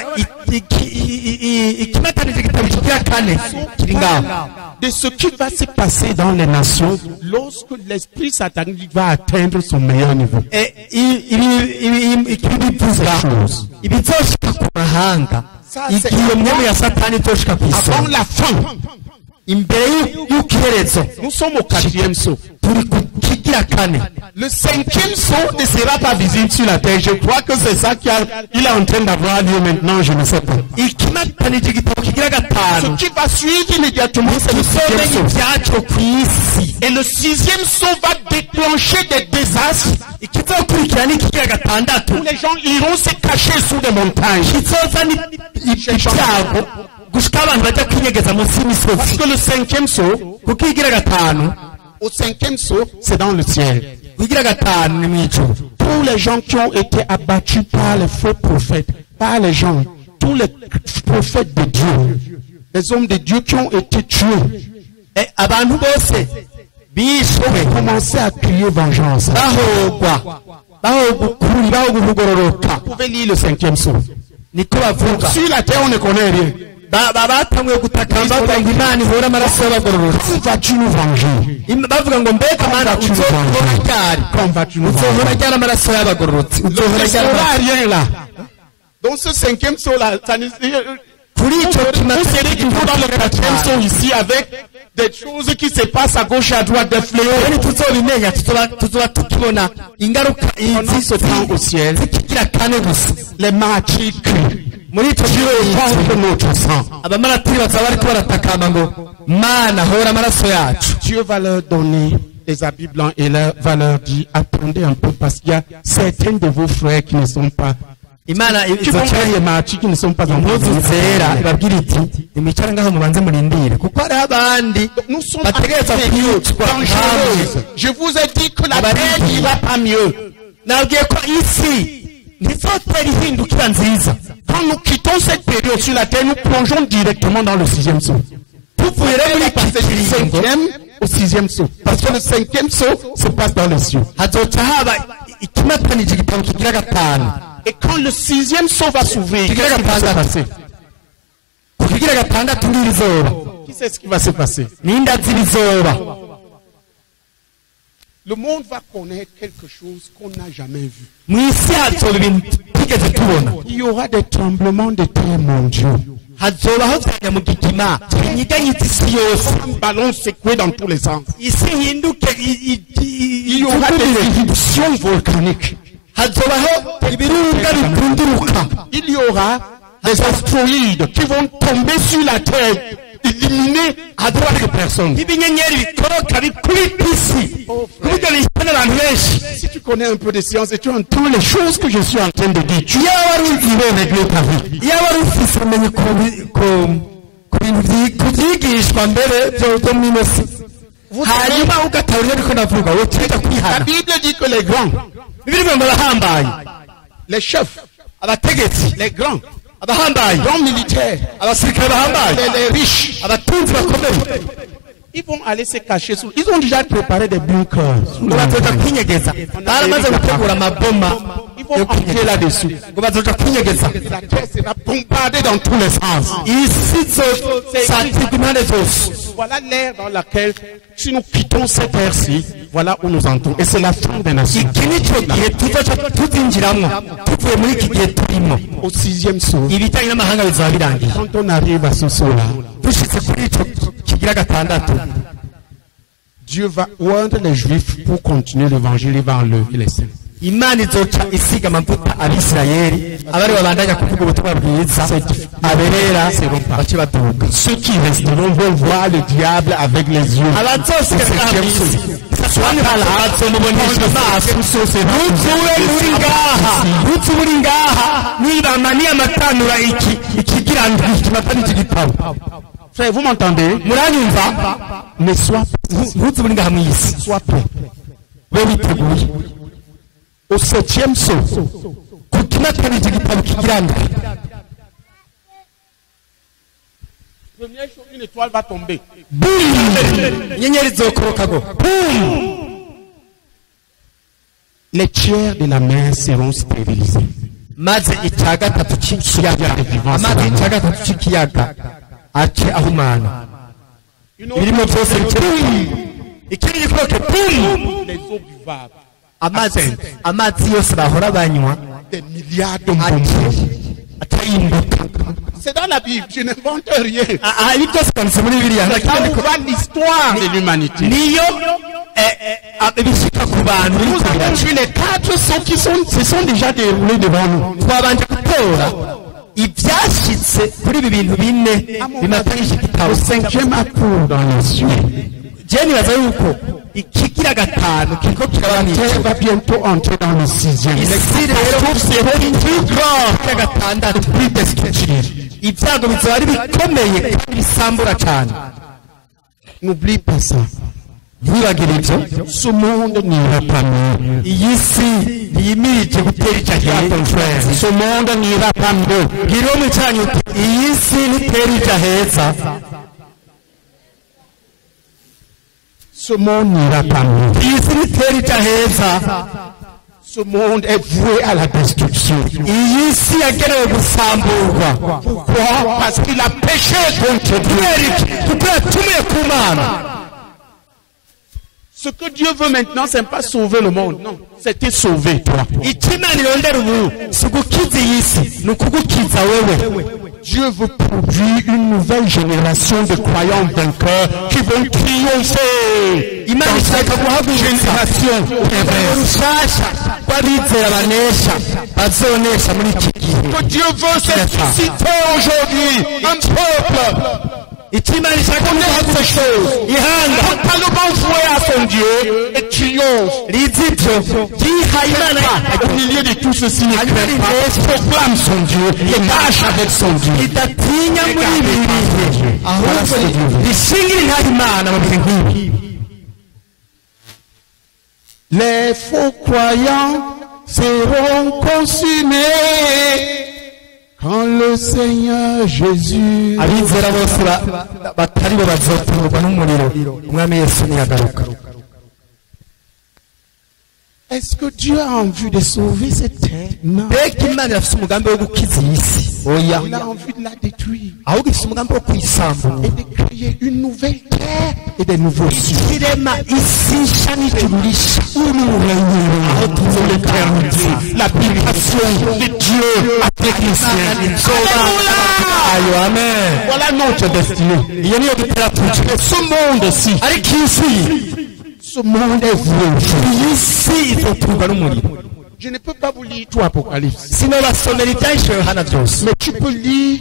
ikimatanije igitabo kigira kane kiri ngaho De ce qui va se passer dans les nations lorsque l'esprit satanique va atteindre son meilleur niveau. ikibivuga ibizoshika ku mahanga igihe iyo myanya ya satani izoshika ku isi Avant la fin, imbere y'ukiherezo nous sommes au 4e saut. turi ku kigira kane Le 5e saut ne sera pas visible sur la terre. Je crois que c'est ça qu'il est en train d'avoir lieu maintenant, je ne sais pas. ikimatanije igitabo kigira gatanu Ce qui va suivre immédiatement, c'est le 6e kisomenya saut. ibyacu ku isi Et le 6e saut va déclencher des désastres ikizokurikira n'ikigira gatandatu où les gens iront se cacher sous des montagnes. kizozana ibyago gushika abantu bajya kwinyegeza munsi y'imisozi Parce que le 5e saut, kuko igira gatanu au 5e saut, c'est dans le ciel. igira gatanu ni mw'ijuru Tous les gens qui ont été abattus par les faux prophètes, par les gens, tous les prophètes de Dieu, les hommes de Dieu qui ont été tués, abantu bose bishwe commencez à crier vengeance. bahogwa ukuri bahogwa ukugororoka Vous pouvez lire le 5e saut. niko bavuga Sur la terre, on ne connaît rien. batanguye gutakamba bavuga ngo imana ihora amaraso y'abagororotsi Quand vas-tu nous venger? bavuga ngo mbega mana uzohora ryari Quand vas-tu nous venger? uzohora ryari amaraso y'abagororotsi uzohora Il ne ryari sera rien là. Donc ce 5e saut là, ça ne kuri icyo vous serez toujours dans le 4e saut ici avec des choses qui se passent à gauche et à droite, des fléaux. Pendant ce temps au ciel, les martyrs crient. Dieu notre sang. Dieu va leur donner des habits blancs et va leur dire, attendez un peu parce qu'il y a certains de vos frères qui ne sont pas Imana qui vont faire les martyrs qui ne sont pas en impuzu zera ibabwira iti nimwicare ngaho mubanze murindire kuko hari abandi bategereza kwicwa. Je vous ai dit que la terre n'ira pas mieux. Nabwiye ko isi ntizotera ihindukira nziza. Quand nous quittons cette période sur la terre, nous plongeons directement dans le 6e saut. Tuvuye rero muri Du 5e au 6e saut. Parce que le 5e saut se passe dans les cieux. hazoca haba ikimatanije igitabo kigira gatanu. Et quand le 6e saut va s'ouvrir, qu'est-ce qui va se passer? Kukigira gatandatu ndirizoba. Qui sait ce qui va se passer? Ninda zirizoba. Le monde va connaître quelque chose qu'on n'a jamais vu. Mwisi hazoba ibintu tigeze tubona. Il y aura des tremblements de terre mondiaux. Hazobaho vyanyamugigima binyiganyitse isi yose. Un ballon secoué dans tous les sens. Isi hinduke Il y aura des éruptions volcaniques. Il y aura des astéroïdes qui vont tomber sur la terre, éliminer à droite de personnes. Si tu connais un peu de science et tu entends les choses que je suis en train de dire, tu vas régler ta vie. La Bible dit que les grands, les chefs, les grands militaires, les riches, ils vont aller se cacher sous. Ils ont déjà préparé des bunkers. Ils vont entrer là-dessus. La terre sera bombardée dans tous les sens. Voilà l'ère dans laquelle, si nous quittons cette ère-ci, voilà où nous entrons. Et c'est la fin des nations. Au 6e saut, quand on arrive à ce saut-là, Dieu va oindre les Juifs pour continuer l'évangile et va enlever les saints. Imana izoca isiga amavuta abisirayeli abari babandanya kuvuga ubutumwa bwiza abera bace batuka. Ceux qui resteront vont voir le diable avec les yeux. Frère, vous m'entendez? Mais sois prêt. Au 7e saut, une étoile va tomber. Les tiers de la mer seront stérilisés. Les eaux buvables. Amazi yose bahora banywa des milliards de bonbons. C'est dans la Bible, je n'invente rien. Là où va l'histoire de l'humanité. Nous avons vu les 4 sauts qui se sont déjà déroulés devant nous. Au 5e accord dans les cieux. La terre va bientôt entrer dans le 6e. N'oublie pas ça. Ce monde n'ira pas mieux. Ce monde n'ira pas mieux. Ce monde n'ira pas mieux. Ce monde est voué à la destruction. Pourquoi? Parce qu'il a péché contre Dieu. Ce que Dieu veut maintenant, c'est pas sauver le monde. Non, c'était sauver toi. Dieu veut produire une nouvelle génération de croyants vainqueurs qui vont triompher. Imana ishaka guhagurutsa urushasha rw'abizera banesha bazonesha muri iki gihe. Que Dieu veut susciter aujourd'hui un peuple Imana ishaka connaît ces choses, ihanga totalement voué à son Dieu et triomphe. rizibyo yihaye Imana Au milieu de tout ceci, ne craint pas, proclame son Dieu et marche avec son Dieu. idatinya muri ibi bihe ahubwo rishingira intahe Imana mu bihe nk'ibi. Les faux croyants seront consumés quand le Seigneur Jésus. Abizera bose batari bo bazoturwa n'umuriro umwami Yesu niyagaruka. Est-ce que Dieu a envie de sauver cette terre? Non. Mbega Imana irafise umugambi wo gukiza iyi si? Oya. Il a envie de la détruire ahubwo ifise umugambi wo kuyisambura et de créer une nouvelle terre et des nouveaux cieux. irema isi nshya n'ijuru rishya Où nous régnerons aho tuzoba l'éternité, l'application de Dieu avec les siens. ayo amen. Voilà notre destinée. iyo niyo dutera tuja. Ce monde-ci, ariko iyi si ce monde est voué. iyi si izoturwa n'umuriro. Je ne peux pas vous lire tout Apocalypse, sinobasomera ibyahishwe Yohana byose, mais tu peux lire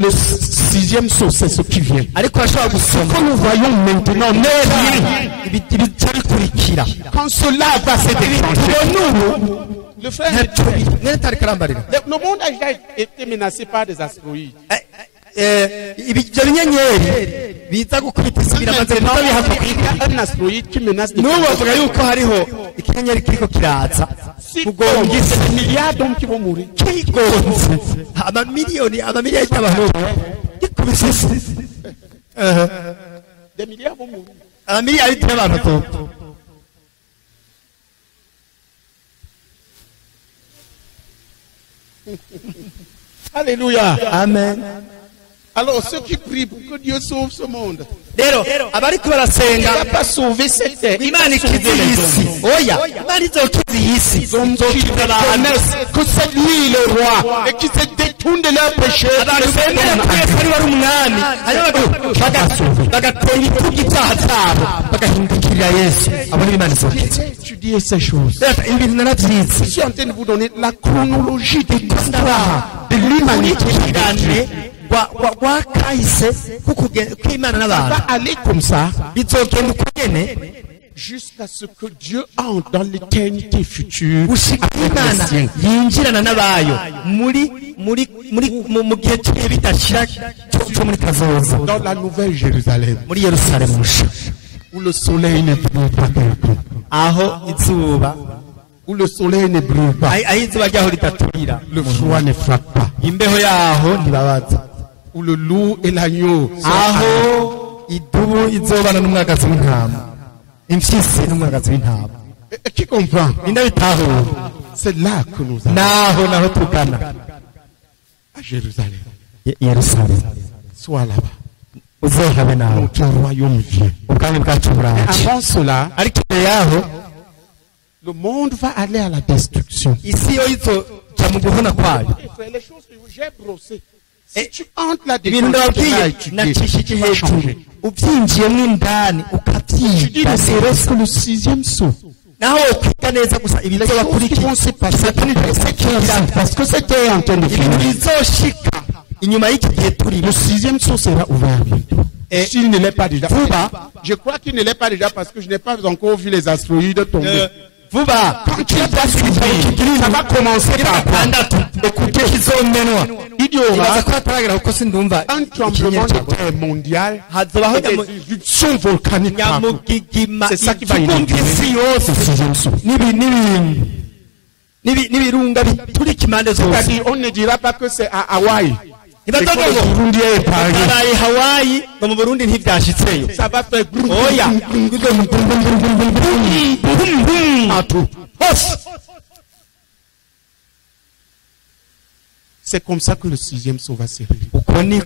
le sixième saut, c'est ce qui vient. ariko urashobora gusoma Quand nous voyons maintenant, ibica bikurikira. quand cela va se déclencher, le frère, mwene tari karambarira le monde a déjà été menacé par des astéroïdes. ibyo binyenyeri biza gukubita isi biramaze kuba bihava ku Il y a un astéroïde qui menace de n'ubu bavuga yuko hariho ikinyenyeri kiriko kiraza kugonga des milliards d'hommes qui vont mourir. kigonze amamiliyoni y'abantu gikubise isi. Des milliards vont mourir. amamiliyari y'abantu to Alléluia. amen. Alors ceux qui prient pour que Dieu sauve ce monde, rero abariko il barasenga n'a pas sauvé cette terre. imana ikiza iyi si. oya imana izokiza iyi si, izokiza abantu Que c'est lui le roi et qui se détourne de leurs péchés. abantu bemera ko Yesu ari wari umwami hanyuma bagatera ibitugu ibyaha byabo bagahindukirira Yesu, abo ni imana izokiza. J'ai étudié ces choses. ibintu narabyize. Je suis en train de vous donner la chronologie de l'histoire de l'humanité. rwa kahise k'imana n'abantu Va aller comme ça bizogenda uko nyene jusqu'à ce que Dieu entre dans l'éternité future gushika avec imana les siens. yinjirana n'abayo mu gihe cy'ibihe bidashira cyo muri kazoza, Dans la nouvelle Jérusalem, muri Yerusalemu musha, où le soleil ne brûle pas quelqu'un, aho izuba où le soleil ne brûle pas, aho izuba ryaho ridaturira, le froid ne frappe pas, imbeho yaho ntibabaza, où le loup et l'agneau sont aho idubu izobana n'umwagazi w'intama, imfyisi n'umwagazi w'intama. Et qui comprend? ninde bitahura? C'est là que nous allons, naho tugana à Jérusalem. Yerusalemu. Sois là-bas. uzohabe nawe Notre royaume vient. ubwami bwacu buraje. Avant cela, ariko imbere yaho le monde va aller à la destruction. isi yo izoja mu guhona kwayo. Les choses que j'ai brossées. Si tu entres là-dedans, ibintu tu vas ndababwiye étudier, nacishije tu vas hejuru changer. ubyinjiyemo indani Tu dis, ukabyiga ne serait-ce que le sixième saut. naho wokwiga neza gusa Les ibizoba choses kuri qui vont se passer, parce que c'était en train de ibintu finir. bizoshika inyuma y'iki gihe turimo. Le sixième saut sera ouvert. Et s'il ne l'est pas déjà, je crois qu'il ne l'est pas déjà parce que je n'ai pas encore vu les astéroïdes tomber. vuba Quand tu vas suivre, ça va commencer par quoi? écoutez kizomenwa Il y ibaza aura ko hataragera kuko sindumva un tremblement de terre mondial hazobaho et des éruptions volcaniques partout. nyamugigima C'est ça qui va inaugurer isi yose ce sixième saut. n'ibirunga biturika impande zose. C'est-à-dire, on ne dira pas que c'est à Hawaï. ntibazoga ngo Burundi est pareil. habaye hawaii ngo mu burundi ntibyashitseyo. Ça va faire oya partout. C'est comme ça que le sixième saut va se révéler.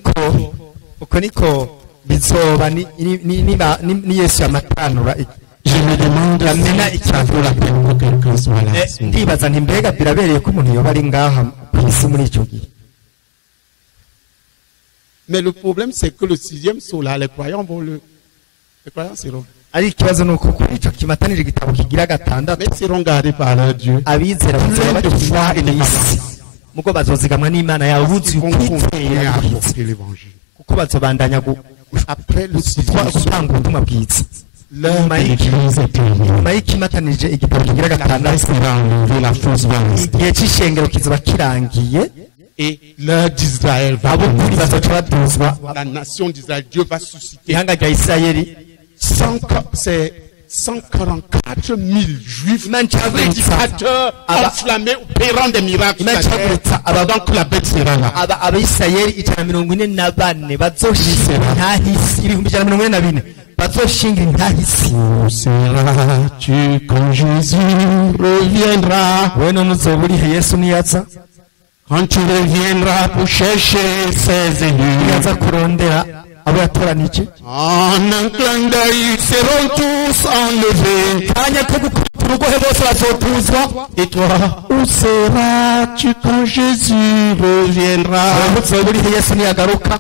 uko niko bizoba ni Yesu yamatanura. Je me demande Amena si ça vaut la peine que quelqu'un soit là. ndibaza nti mbega birabereye ko umuntu yoba ari ngaha ku isi muri icyo gihe. Mais le problème, c'est que le 6e saut là, les croyants seront. Ari ikibazo nuko kuri icyo kimatanije igitabo kigira gatandatu. Mais ils seront gardés par leur Dieu. Abizera bazaba bakizwa isi. Mugo bazozigamwa n'Imana yawe buzi ukwizera l'évangile. kuko bazobandanya Après le 6e saut, gutanga ubutumwa bwiza. l'heure de l'église est terminée. Nyuma y'ikimatanije igitabo kigira gatandatu, La fausse valence. igihe cy'ishengero kizoba kirangiye, Et l'heure d'Israël va abo kuri commencer. bazoca baduzwa La nation d'Israël, Dieu va susciter ihanga rya Isirayeli. c'est 144 000 juifs Imana icagurutsa prédicateurs enflammés, opérant des miracles. Imana icagurutsa Pendant que la bête sera là. Abayisirayeli 144 bazoshinga intahisi, 144 bazoshinga intahisi. Où seras-tu quand Jésus reviendra? Wowe none uzoba urihe Yesu niyaza? Quand tu reviendras pour chercher ses élus. Niyaza kurondera abo yatoranije. En un clin d'œil, ils seront tous enlevés. Kanya ko gukubita urugohe bose bazotuzwa. Et toi, où seras-tu quand Jésus reviendra? Wowe uzoba urihe Yesu niyagaruka?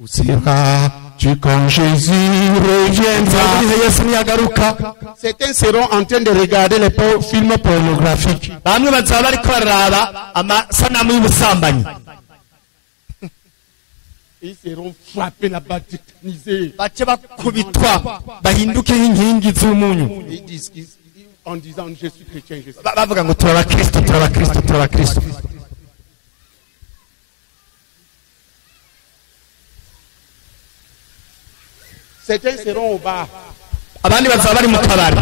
Où seras-tu quand Jésus reviendra? Uzoba urihe Yesu niyagaruka? Certains seront en train de regarder les films pornographiques. Bamwe bazaba bariko bararaba amasanamu y'ubusambanyi. Ils seront frappés là-bas, tétanisés. Bace bakubitwa bahinduke nk'inkingi z'umunyu. Ils disent, en disant, je suis chrétien, je suis. Bavuga ngo turabakristo, turabakristo, turabakristo. Certains seront au bar. Abandi bazaba bari mu kabari.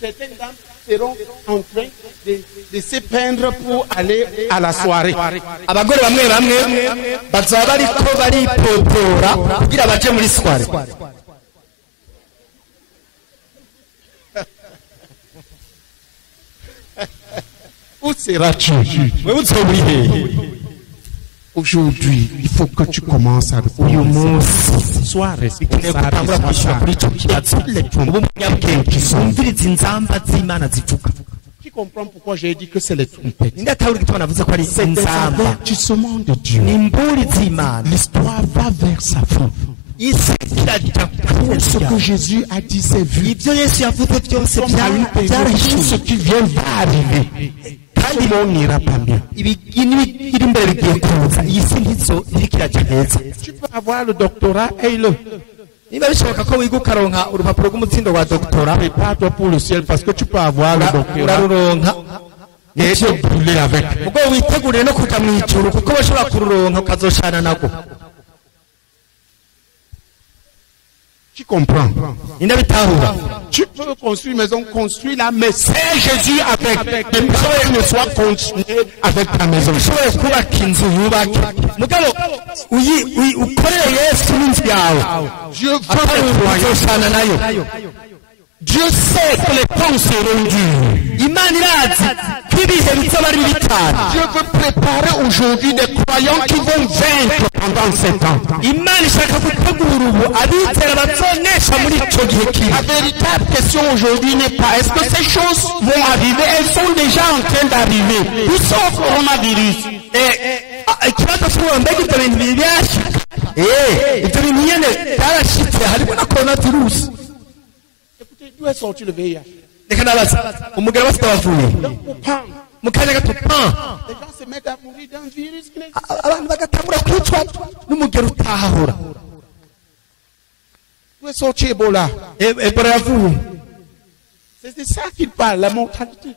Certaines dames seront en train de se peindre pour aller à la soirée. Abagore bamwe bamwe bazaba bariko baripopora kugira baje muri soirée. Où seras-tu? Wewe uzoba uri hehe? Aujourd'hui, il faut que tu commences à Uyu munsi sois bikeneye gutangura kwishyura kuri icyo kibazo. Ubu umunyabwenge wumviriza inzamba z'Imana zivuga. Qui comprend pourquoi j'ai dit que c'est les trompettes? Ninde atahura igitabo navuze ko ari C'est des inzamba? avertissements de Dieu. Ni imburi z'Imana. L'histoire va vers sa fin. Isi kirajya Ce que Jésus a dit, c'est vu. ibyo Yesu yavuze byose Comme à une période, tout ce qui vient va arriver. Kandi monde n'ira pas bien. iri imbere bigiye kuza. Iyi si ntizo iriko irajya heza. Tu peux avoir le doctorat, aie-le. Niba bishoboka ko wiga ukaronka urupapuro rw'umutsindo wa doktora, Prépare-toi pour le ciel parce que tu peux avoir le doctorat uraruronka et te brûler avec. ubwo witegurire no kuja mu ijuru kuko bashobora kururonka ukazoshana nago. Tu comprends? Ninde bitahura? Tu peux construire une maison, construis-la, mais c'est Jésus avec. De peur ne soit continué avec ta maison. Ushobora kubaka inzu yubake mugabo ukorere Yesu n'inzu yawe Dieu veut atari que tu uzoshana nayo. Dieu sait que les temps seront durs. Imana irazi ko ibihe bizoba ari bibi cyane. Dieu veut préparer aujourd'hui des croyants qui vont vaincre pendant 7 ans. Imana ishaka gutegura ubu abizera bazonesha muri icyo gihe kibi. La véritable question aujourd'hui n'est pas est-ce que ces choses vont arriver? Elles sont déjà en train d'arriver. Où sont le coronavirus? Ikibazo cy'ubu mbega ibyo bintu biri byashika. Ibyo bintu nyene byarashitse harimo na coronavirus. Écoutez, d'où est sorti le VIH? Reka nabaza umugabo bafite bavuye mu kanya gato Les gens se mettent à mourir d'un virus qui n'existe pas. abantu bagatangura kwicwa n'umugero utahahura. D'où est sorti Ebola? Ebola yavuye. C'est de ça qu'il parle, la mortalité.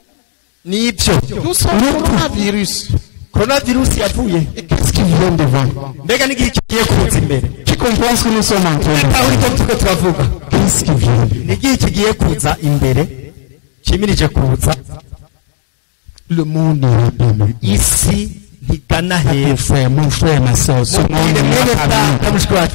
Nibyo D'où sort le coronavirus? coronavirus yavuye. Et qu'est-ce qui vient devant? Mbega n'igihe kigiye kuza imbere. Tu comprends ce que nous sommes en train de aho faire? icyo turiko turavuga Qu'est-ce qui vient? n'igihe kigiye kuza imbere kimirije kuza. Le monde n'ira pas mieux. Isi ntigana Mon frère, ma soeur, ce monde n'ira pas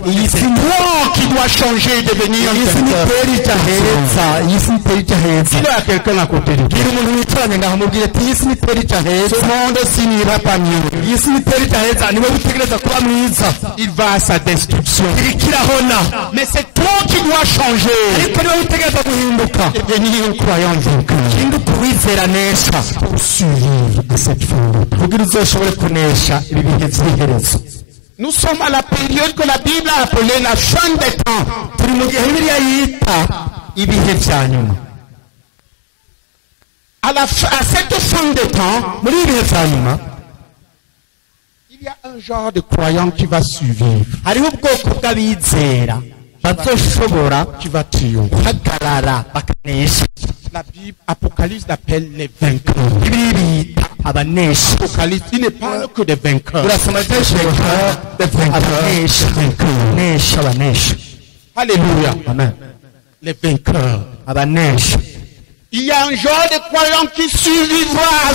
mieux. iyi si C'est toi qui dois changer et devenir un serviteur. ntiteri ija heza. Iyi si ntiteri ija heza. Dis-le à quelqu'un à côté de toi. bwira umuntu wicaranye ngaho mubwire ati iyi si ntiteri ija Ce heza. monde-ci n'ira pas mieux. iyi si ntiteri ija heza niwe utegereza kuba mwiza. Il va à sa destruction. corruption. Mais c'est toi qui dois changer. Devenir un croyant vainqueur. Pour survivre à cette fin de temps. Nous sommes à la période que la Bible a appelée la fin des temps. À cette fin des temps, il y a un genre de croyant qui va survivre, qui va triompher. La Bible, Apocalypse l'appelle les vainqueurs. Apocalypse, il ne parle que des vainqueurs. Alléluia. Amen. Les vainqueurs. Il y a un genre de croyant qui survivra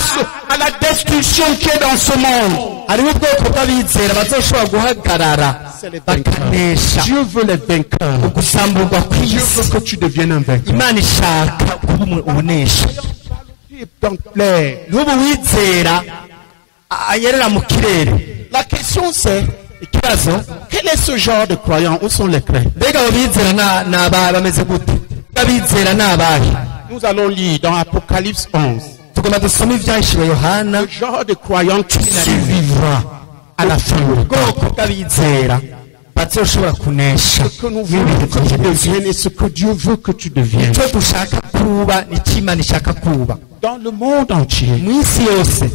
à la destruction qui est dans ce monde. C'est les vainqueurs. Dieu veut les vainqueurs. Dieu veut que tu deviennes un vainqueur. La question c'est, quel est ce genre de croyant? Où sont les craintes? Nous allons lire dans Apocalypse 11. Le genre de croyant qui survivra à la fin. Ce que nous voulons que tu deviennes et ce que Dieu veut que tu deviennes. Dans le monde entier,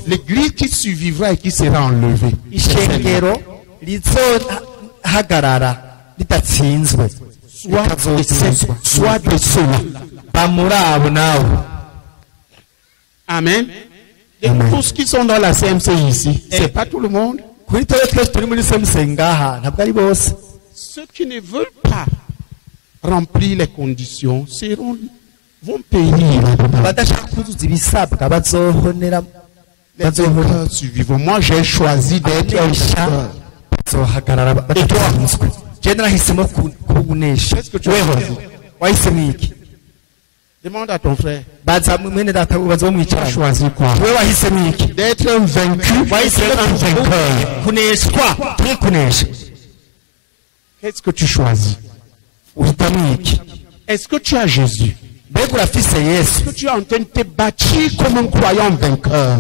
l'église qui survivra et qui sera enlevée. Soit de cela. Amen. Et tous qui sont dans la CMC ici, c'est pas tout le monde. Ceux qui ne veulent pas remplir les conditions vont payer. Les vainqueurs survivants. Moi, j'ai choisi d'être un vainqueur. Et toi, qu'est-ce que tu as choisi? Demande à ton frère. Tu as choisi quoi? D'être un vaincu ou d'être un vainqueur? Qu'est-ce que tu choisis? Est-ce que tu as Jésus? Est-ce que tu es en train de te bâtir comme un croyant vainqueur?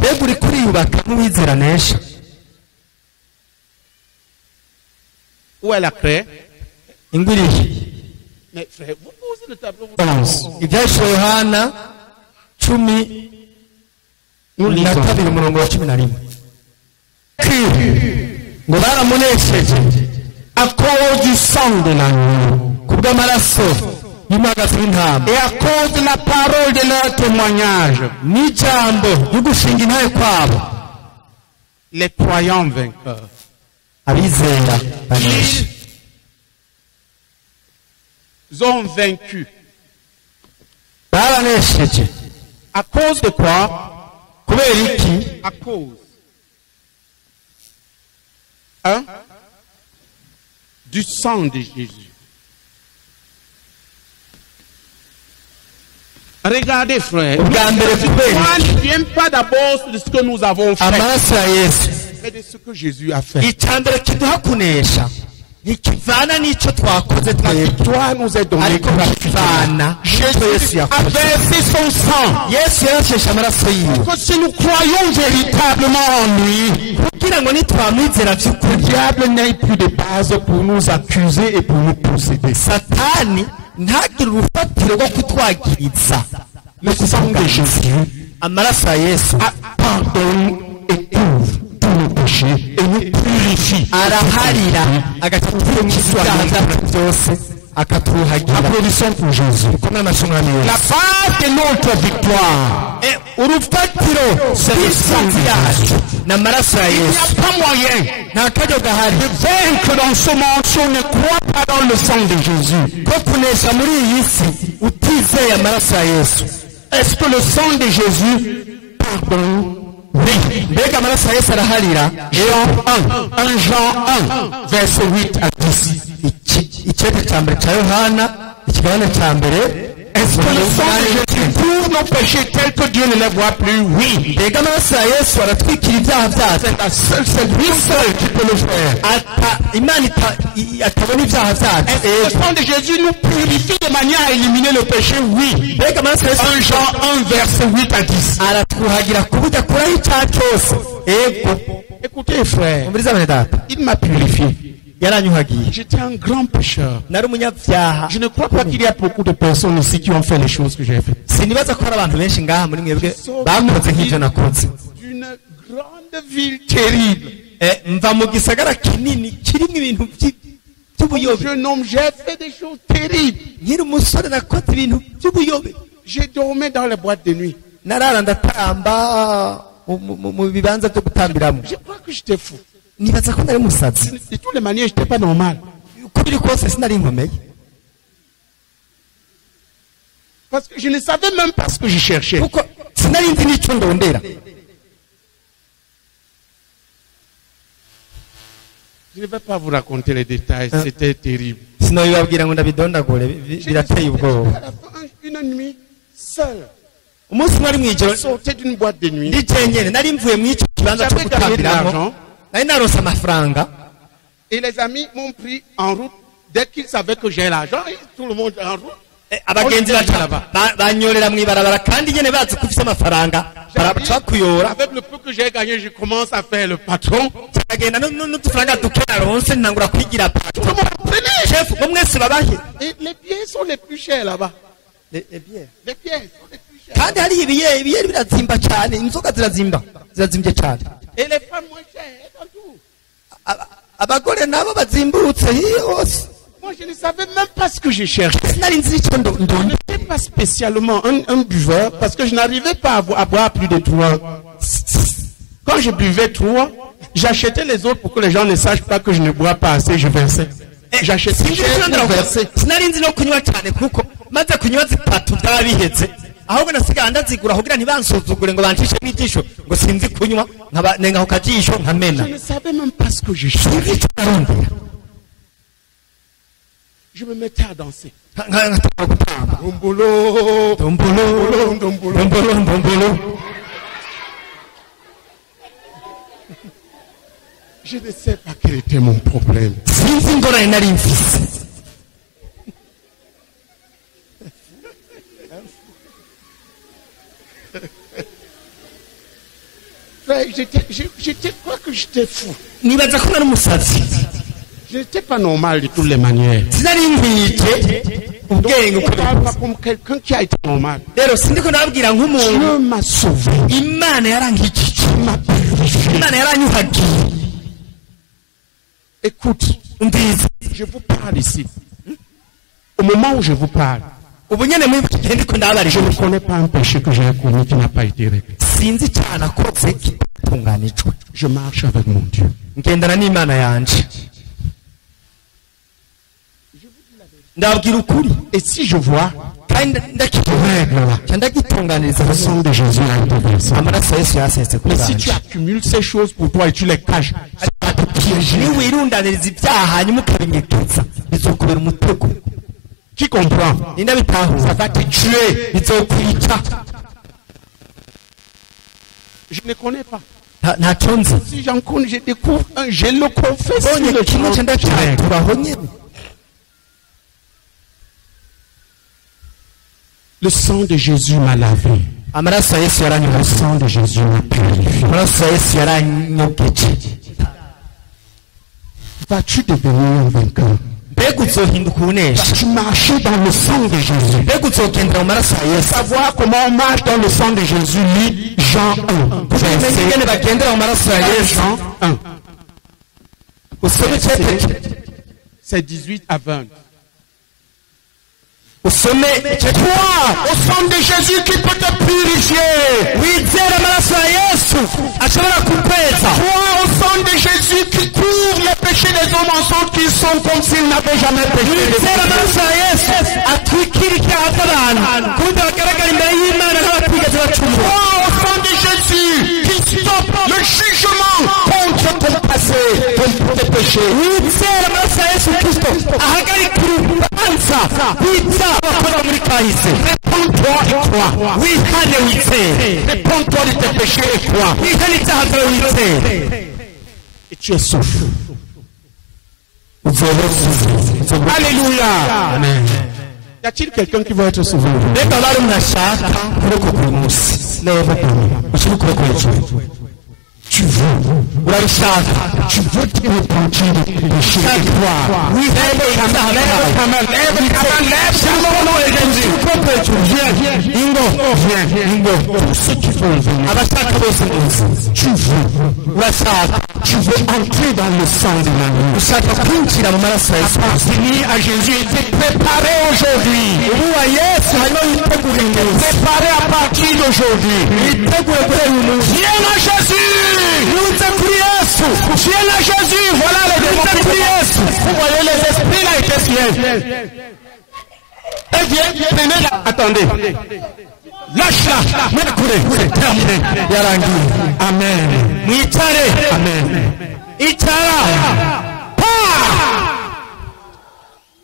Où est la craie? Mais frère, vous posez le tableau. Nous lisons. À cause du sang de l'agneau et à cause de la parole de leur témoignage, les croyants vainqueurs, ils ont vaincu. À cause de quoi? À cause du sang de Jésus. Regardez, frère, ne viens pas d'abord de ce que nous avons fait, mais de ce que Jésus a fait. La victoire nous est donnée gratuitement. Jésus a versé son sang. Que si nous croyons véritablement en lui, le diable n'ait plus de base pour nous accuser et pour nous posséder. Le sang de Jésus pardonne et couvre tous nos péchés et nous purifie. Applaudissons pour Jésus. La base de notre victoire, c'est le sang de Jésus. Il n'y a pas moyen de vaincre dans ce monde si on ne croit pas dans le sang de Jésus. Est-ce que le sang de Jésus pardonne? Oui. Jean 1, verset 8 à 10. Est-ce que le sang de Jésus pour nos péchés tels que Dieu ne les voit plus? Oui. C'est lui seul qui peut le faire. imana atabona ibyaha byacu. Le sang de Jésus nous purifie de manière à éliminer le péché, oui. mbega amaraso ya Yesu 1 Jean 1 verset 8 à 10. aratwuhagira ku buryo akuraho icyaha cyose. Écoutez frère, umviriza bene data, il m'a purifié. yaranyuhagiye. J'étais un grand pécheur. nari umunyabyaha. Je ne crois pas qu'il y a beaucoup de personnes ici qui ont fait les choses que j'ai faites. sinibaza ko hari abantu benshi ngaha muri mwebwe bakoze nk'ibyo nakoze. D'une grande ville terrible. mva mu gisagara kinini kirimo ibintu by'ubuyobe. Jeune homme, j'ai fait des choses terribles. nkiri umusore nakoze ibintu by'ubuyobe. J'ai dormi dans les boîtes de nuit. narara ndatamba mu bibanza byo gutambiramo. Je crois que j'étais fou. nibaza ko nari musazi. De toutes les manières, j'étais pas normal. uko biri kose sinari nkomeye. Parce que je ne savais même pas ce que je cherchais. kuko sinari nzi n'icyo ndondera. Je ne vais pas vous raconter les détails, c'était terrible. sinabibabwira ngo ndabidondagure birateye ubwoba. À la fin, une nuit, seul, umunsi mwari mw'ijoro sortais d'une boîte de nuit. ndi jenyene nari mvuye mw'icyo kibanza cyo J'avais gagné de gutambiramo. l'argent nari narose amafaranga. et les amis m'ont pris en route. Dès qu'ils savaient que j'ai l'argent, et tout le monde en route. abagenzi banyorera mw'ibarabara kandi nyene bazi ko ufise amafaranga baraca kuyora. Avec le peu que j'ai gagné, je commence à faire le patron. agenda n'udufaranga duke naronse ntangura kwigira Tout le monde prenait. chef ngo mwese babahe. Et les billets sont les plus chers là-bas. Les bières. Les billets sont les plus chers. kandi hari ibiyeri birazimba cyane, inzoga zirazimbye cyane. Et les femmes moins chères, dans tout. abagore nabo bazimbutse hose. Moi, je ne savais même pas ce que je cherchais. sinari nzi icyo Je n'étais pas spécialement un buveur parce que je n'arrivais pas à boire plus de 3. Quand je buvais 3, j'achetais les autres pour que les gens ne sachent pas que je ne bois pas assez, je versais. J'achetais, je versais. sinari nzi no kunywa cyane kuko maze kunywa zitatu byabihetse, ahubwo nasigara ndazigura kugira ntibansuzugure ngo bancishe n'ijisho ngo sinzi kunywa nenga ku kajisho nkamena. Je ne savais même pas ce que je cherchais. Je me mettais à danser. Dombolo, dombolo, dombolo. Je ne sais pas quel était mon problème. sinzi ingorane nari mfise. J'étais quoi que j'étais fou. nibaza ko nari umusazi. Je n'étais pas normal de toutes les manières. sinari nkwite ubwenge Je uko ne parle pas comme quelqu'un qui a été normal. rero sindiko ndababwira nk'umuntu. Dieu m'a sauvé. imana yarankijije, M'a purifié. imana yaranyuhagiye. Écoute, umviza je vous parle ici. Au moment où je vous parle, ubu nyene muri iki gihe ndiko ndabarije, je ne connais pas un péché que j'ai commis qui n'a pas été réglé. sinzi icyaha nakoze kitunganijwe. Je marche avec mon Dieu. ngendana n'imana yanje. ndababwira ukuri Et si je vois, kandi règle là, ndagitunganiriza le sang de Jésus a été versé. amaraso ya Yesu yasetse kuri Mais si tu banje. accumules ces choses pour toi et tu les caches, ça va te piéger. niwirundaniriza ibyaha hanyuma ukabinyegeza bizokubera umutego. Qui comprend? ninde bitahura? Ça va te tuer. bizokwica. Je ne connais pas. ntacyo nzi. Si j'en connais, je découvre un, je le confesse. sur bonye le kimwe chemin. cyenda cyaturaho nyene. Le sang de Jésus m'a lavé. amaraso ya Yesu Le yaranyuhagiye. sang de Jésus m'a purifié. amaraso ya Yesu yaranyogeje. Vas-tu devenir un vainqueur? mbega uzohinduka unesha. Vas-tu marcher dans le sang de Jésus? mbega uzogendera mu maraso ya Yesu. Savoir comment on marche dans le sang de Jésus, lis Jean 1. umenye ingene Verset bagendera mu maraso ya Yesu. Jean 1. usome icete C'est 18 à 20. usome Crois au sang de Jésus qui peut te purifier. wizera amaraso ya Yesu ashobora kukweza. Crois au sang de Jésus qui couvre les péchés des hommes en sorte qu'ils sont comme s'ils n'avaient jamais péché. wizera amaraso ya Yesu atwikira icyaha by'abantu kundi bagaragara imbere y'Imana nk'abatigeze bacumura. Crois au sang de Jésus qui stoppe le jugement contre ton passé, contre tes péchés. wizera amaraso ya Yesu Kristo ahagarika urubanza rw'ibyaha bakoze muri kahise. Répands-toi et crois. wihane wizere. Répands-toi de tes péchés et crois. wihane ibyaha byawe wizere. Et tu es sauvé. Alléluia. Amen. Y a-t-il quelqu'un qui veut être sauvé? Tu veux te repentir de chaque fois. Oui, lève tous ceux qui veulent venir. Tu veux entrer dans le sang de l'agneau. Appartenir à Jésus et te préparer aujourd'hui. Préparer à partir d'aujourd'hui. Viens à Jésus. Viens à Jésus. Voilà les démons. Vous voyez les esprits là étaient fiers. Et viens, prenez là. Attendez. Lâche-la. C'est terminé. Amen. Amen.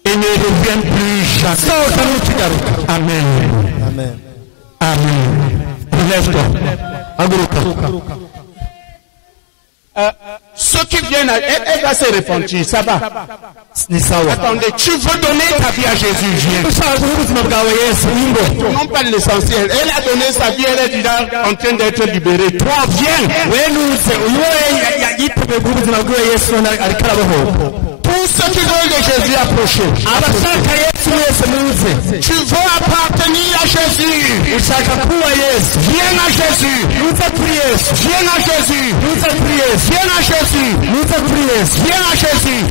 Et ne reviens plus jamais. Amen. Amen. Relève-toi. Ceux qui viennent, elle va se repentir, ça va. Attendez, tu veux donner ta vie à Jésus, viens. Non pas l'essentiel. Elle a donné sa vie, elle est déjà en train d'être libérée. Toi, viens. Tous ceux qui veulent de Jésus approcher. Tu veux appartenir à Jésus. Viens à Jésus. Viens à Jésus. Viens à Jésus. Viens à Jésus.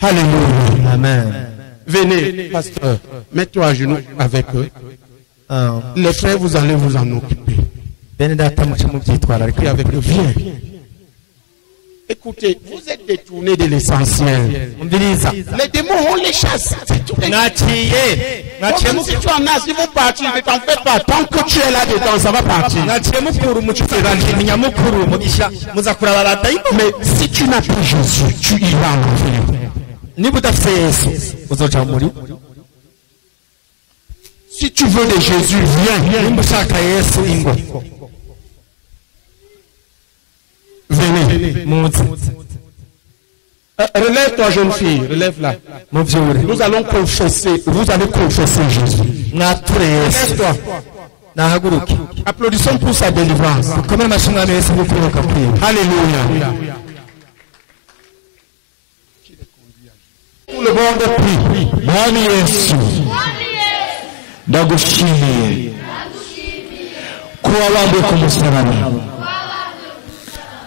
Alléluia. Amen. Venez, pasteur. Mets-toi à genoux avec eux. Les frères, vous allez vous en occuper. Viens. Écoutez, vous êtes détournés de l'essentiel. Les démons, on les chasse. C'est tout. Même si tu en as, ils vont partir. Ne t'en fais pas. Tant que tu es là dedans, ça va partir. Mais si tu n'as pas Jésus, tu iras en enfer. Si tu veux de Jésus, viens. Venez. Relève-toi, jeune fille. Relève-la. Nous allons confesser. Vous allez confesser Jésus. Relève-toi. Applaudissons pour sa délivrance. Alléluia. Tout le monde prie. Mwami Yesu. Ndagushimiye. Kuba wambaye ku musaraba.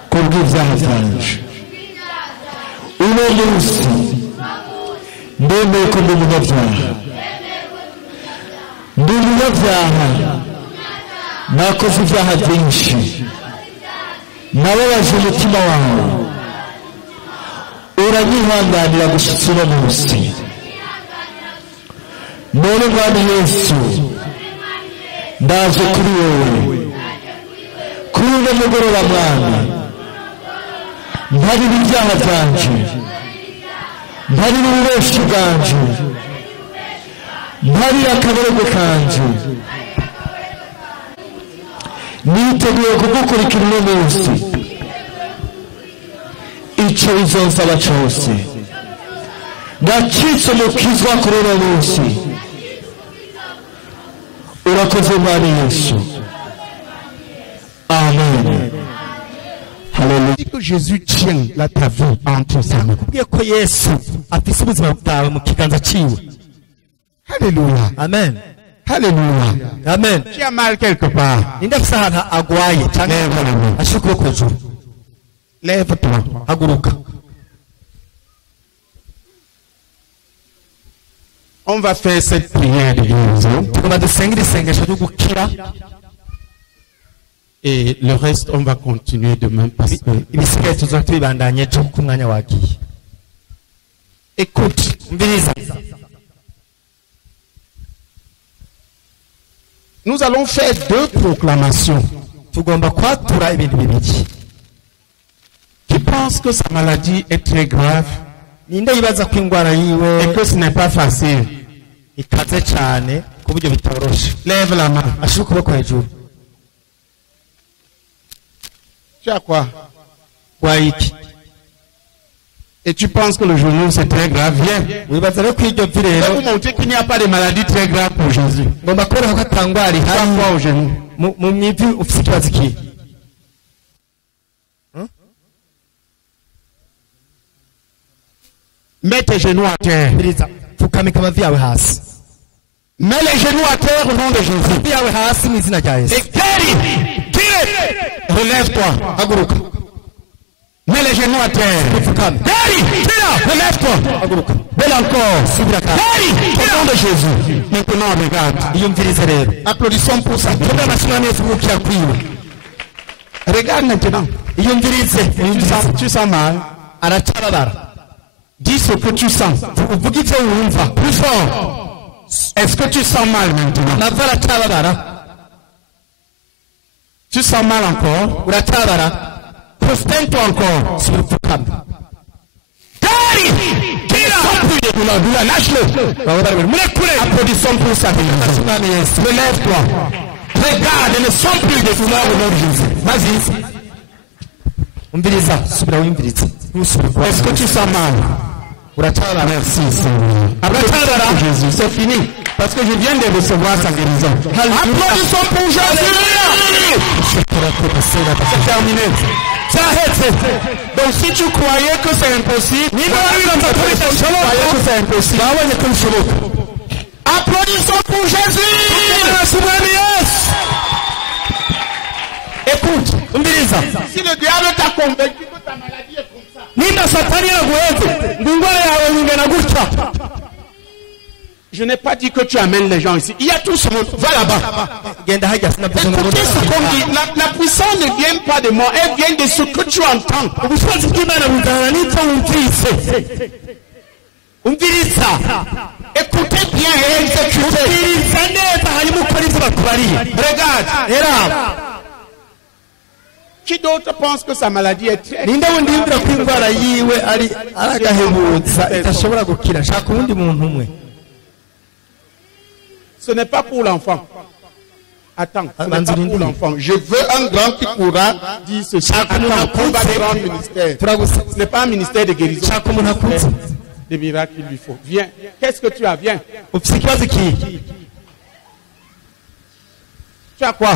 Kubw'ibyaha byanje. Uno munsi ndemeye ko ndi umunyabyaha. Ndi umunyabyaha. Nakoze ibyaha byinshi. Nababaje umutima wawe. Uranyihanganira gushyitsa uno munsi. None Mwami Yesu, ndaje kuri wowe. Kuri uno mugoroba Mwami, mparira ibyaha byanje, mparira uburoshi bwanje, mparira akaberego kanje. Niteguye kugukurikira uno munsi. Icyo bizonsaba cyose. Ndacitse umukizwa kuri uno munsi. Urakoze Mwami Yesu. Amen. Alléluia. Dis que Jésus tient ta vie entre ses mains. Alléluia. Amen. Alléluia. Amen. Tu as mal quelque part. Lève-toi. On va faire cette prière de guérison. Et le reste, on va continuer demain parce que... Écoute. Nous allons faire 2 proclamations. Qui pense que sa maladie est très grave et que ce n'est pas facile. Lève la main. Tu as quoi? Et tu penses que le genou c'est très grave, viens. Je vais vous montrer qu'il n'y a pas de maladie très grave pour Jésus. Pas quoi au genou. Mets tes genoux à terre. Mets les genoux à terre au nom de Jésus. Et relève-toi. Mets les genoux à terre. Relève-toi. Belle encore. Au nom de Jésus. Maintenant, regarde. Applaudissons pour ça. Regarde maintenant. Tu sens mal. Dis ce que tu sens. Plus fort. Est-ce que tu sens mal maintenant? Tu sens mal encore? Prosterne-toi encore. Lâche-le. Applaudissons pour ça. Relève-toi. Regarde, ne sont plus de douleur au nom de Jésus. Vas-y. Est-ce que tu sens mal? Merci Seigneur. Jésus, c'est fini. Parce que je viens de recevoir sa guérison. Applaudissons pour Jésus. C'est terminé. Donc si tu croyais que c'est impossible, applaudissons pour Jésus. Écoute, si le diable t'a convaincu que ta maladie est comme ça, je n'ai pas dit que tu amènes les gens ici. Il y a tout ce monde. Va là-bas. Écoutez ce qu'on dit. La puissance ne vient pas de moi. Elle vient de ce que tu entends. Écoutez bien et exécutez. Regarde. Qui d'autre pense que sa maladie est très... Ce n'est pas pour l'enfant. Attends, ce n'est pas pour l'enfant. Je veux un grand qui pourra dire ceci. Attends, on va grand ministère. Ce n'est pas un ministère de guérison. Des miracles qu'il lui faut. Viens. Qu'est-ce que tu as? Viens. Tu as quoi?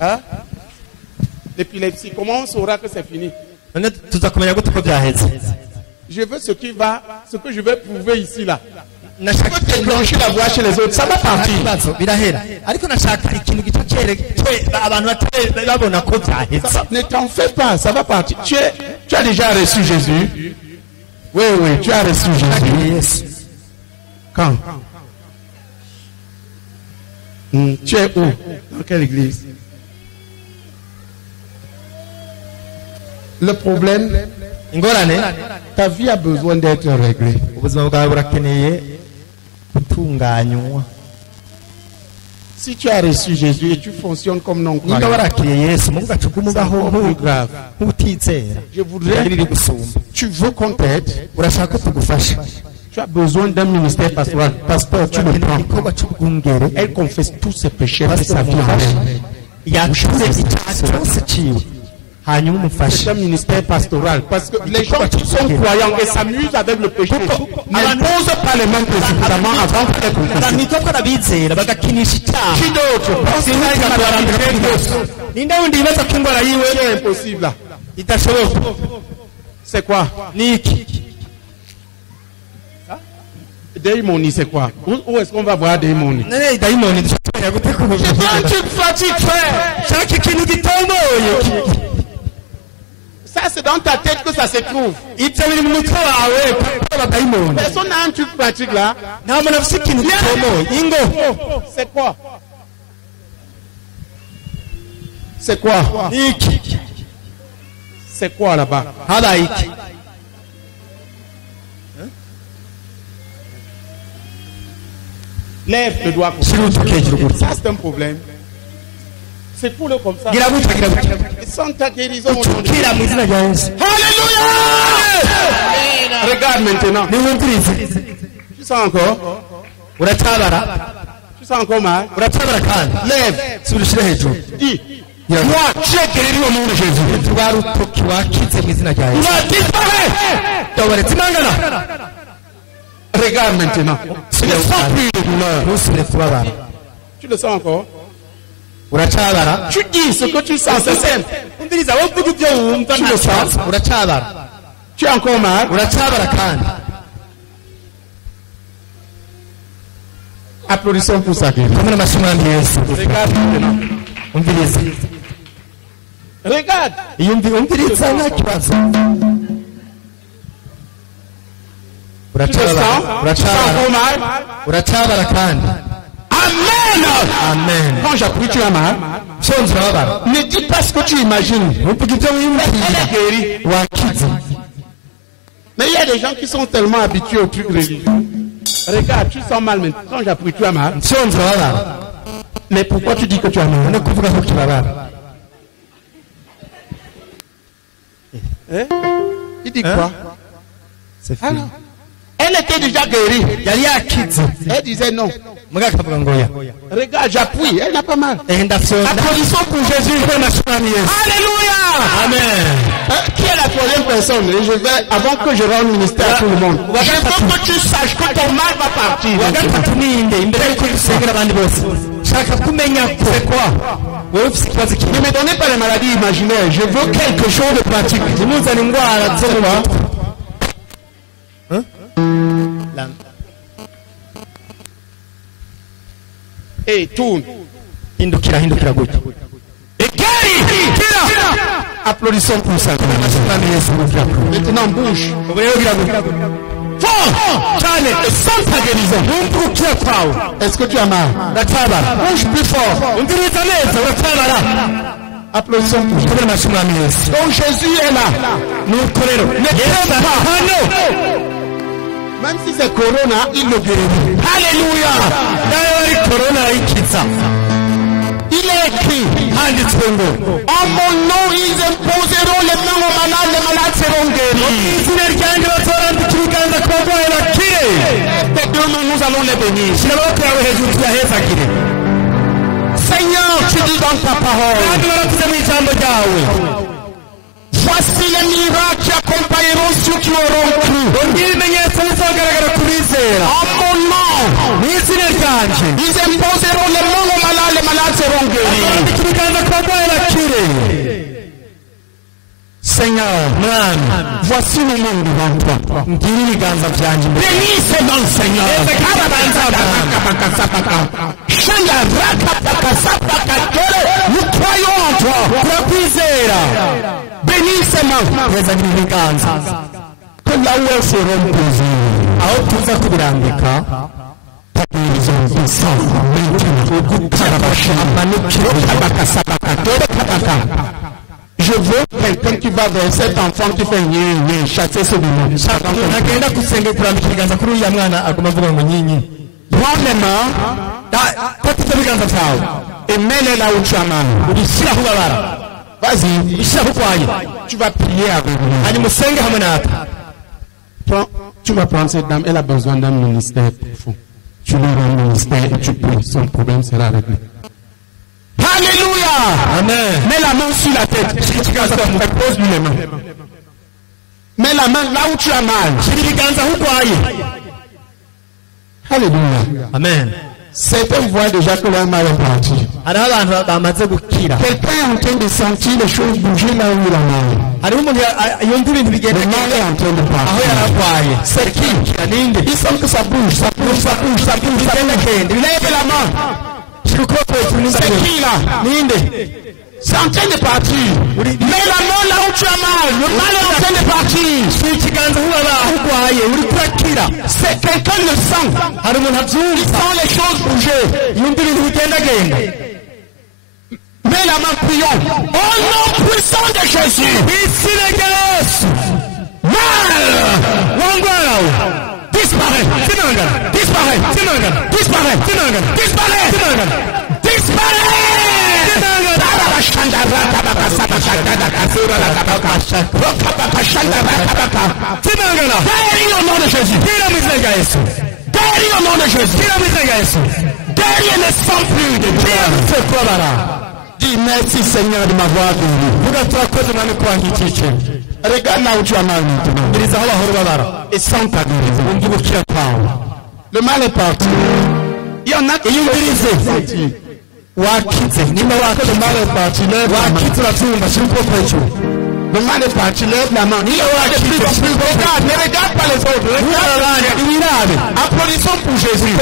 Hein? L'épilepsie. Comment on saura que c'est fini? Je veux ce que je vais prouver ici là. Je peux déclencher la voix chez les autres. Ça va partir. Ne t'en fais pas. Ça va partir. Tu as déjà reçu Jésus. Oui, tu as reçu Jésus. Quand? Tu es où? Dans quelle église? Le problème, ta vie a besoin d'être réglée. Si tu as reçu Jésus et tu fonctionnes comme non-croyant, c'est encore plus grave. Je voudrais, tu veux qu'on t'aide, tu as besoin d'un ministère pastoral. Pasteur, tu le prends. Elle confesse tous ses péchés et sa vie en c'est un ministère pastoral. Parce que les gens qui sont croyants et s'amusent avec le péché ne posent pas les mains précipitamment avant de les confesser. Qui d'autre? C'est impossible là. C'est quoi? Démonie, c'est quoi? Où est-ce qu'on va voir démonie? C'est un truc pratique, frère. Ça, c'est dans ta tête que ça se trouve. Personne n'a un truc pratique là. C'est quoi? C'est quoi? C'est quoi là-bas? Lève le doigt comme ça. Ça, c'est un problème. C'est pour le comme ça. Sans ta guérison. Alléluia! Regarde maintenant. Tu sens encore? Tu sens encore mal? Lève. Dis. Toi, tu es guéri au nom de Jésus. Tu vas disparaître. Regarde maintenant. Tu ne sens plus de douleur. Tu le sens encore? Tu dis ce que tu sens, c'est simple. Tu le sens? Tu es encore mal? Applaudissons pour ça. Regarde maintenant. Regarde. Amen. Amen. Quand j'appuie, tu as mal. Ne dis pas ce que tu imagines. Mais il y a des gens qui sont tellement habitués au truc religieux. Regarde, tu sens mal maintenant. Quand j'appuie, tu as mal. Mais pourquoi tu dis que tu as mal? Il dit quoi? C'est fini. Elle était déjà guérie. Elle disait non. Regarde, j'appuie. Elle n'a pas mal. Applaudissons pour Jésus. Alléluia. Amen. Qui est la troisième personne? Je vais, avant que je rende ministère à tout le monde, je veux que tu saches que ton mal va partir. C'est quoi? Ne me donnez pas les maladies imaginaires. Je veux quelque chose de pratique. Et tourne. Et applaudissons pour ça. Maintenant bouge. Fort. Sans ta guérison. Est-ce que tu as mal? Bouge plus fort. Applaudissons pour ça. Donc Jésus est là. Ne crains pas. Même si c'est Corona, il le guérit. Alléluia. Il est écrit. En mon nom, ils imposeront les mains aux malades, les malades seront guéris. Tes deux mains, nous allons les bénir. Seigneur, tu dis dans ta parole. Voici les miracles qui accompagneront ceux qui auront cru. En mon nom, ils imposeront les mains aux malades, les malades seront guéris. Seigneur, voici le monde devant toi. Bénis ces mains, Seigneur. Nous croyons en toi. Bénis ces mains. Que là où elles seront posées, je veux quelqu'un qui va vers cet enfant qui fait chasser ce démon. Prends les mains et mets-les là où tu as mal. Vas-y, tu vas prier avec moi. Tu vas prendre cette dame, elle a besoin d'un ministère profond. Tu lui rends un ministère et tu pries, son problème sera réglé. Alléluia. Amen. Mets la main sur la tête. Pose-lui les mains. Mets la main là où tu as mal. Alléluia. Amen. Certains voient déjà que leur mal est parti. Quelqu'un est en train de sentir les choses bouger là où il a mal. Le mal est en train de partir. C'est qui? Il semble que ça bouge, ça bouge, ça bouge, ça bouge, ça bouge. Lève la main. C'est qui là? C'est en train de partir. Mets la main là où tu as mal. Le mal est en train de partir. C'est quelqu'un le sent. Il sent les choses bouger. Mets la main, prions. Au nom puissant de Jésus. Mal. Disparaît. Disparaît. Disparaît. Disparaît. Disparaît. Guéris au nom de Jésus. Guéris au nom de Jésus. Guéris ne sent plus de Dieu. Dis merci Seigneur de m'avoir guéri. Regarde là où tu as mal maintenant. Et sans ta guérison. Le mal est parti. Il y en a qui ont guéri. Le mal est parti. Le mal est parti, lève la main. Regarde, ne regarde pas les autres. Regarde. Applaudissons pour Jésus.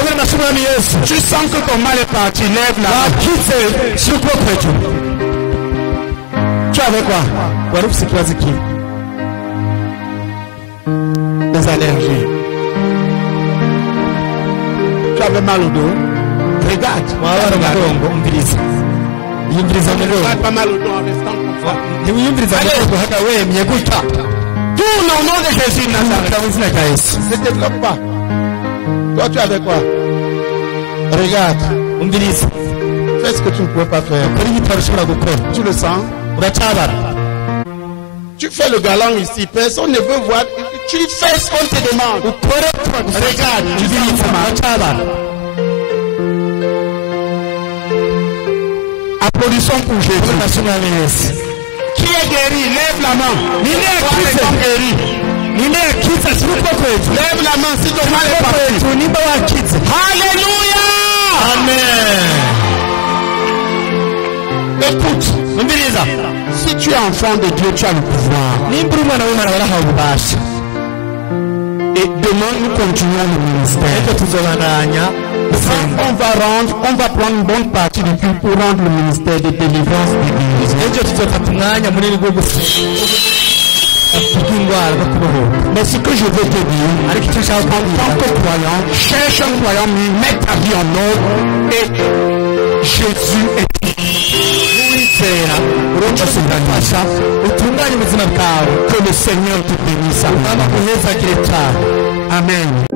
Tu sens que ton mal est parti, lève la main. Tu avais quoi? Des allergies. Tu avais mal au dos. Regarde. Regarde pas mal au dos en restant comme ça. Tourne au nom de Jésus Nazareth. Ne te bloque pas. Toi tu avais quoi? Regarde. Fais ce que tu ne pouvais pas faire. Tu le sens? Tu fais le galant ici. Personne ne veut voir. Tu fais ce qu'on te demande. Regarde. Applaudissons pour Jésus. Qui est guéri? Lève la main. Lève la main si ton mal est parti. Alléluia. Amen. Écoute, si tu es enfant de Dieu, tu as le pouvoir. Et demain, nous continuons le ministère. On va prendre une bonne partie du culte pour rendre le ministère de délivrance d'église. Mais ce que je veux te dire, en tant que croyant, cherche un croyant, mets ta vie en ordre et Jésus est que le Seigneur te bénisse. Amen.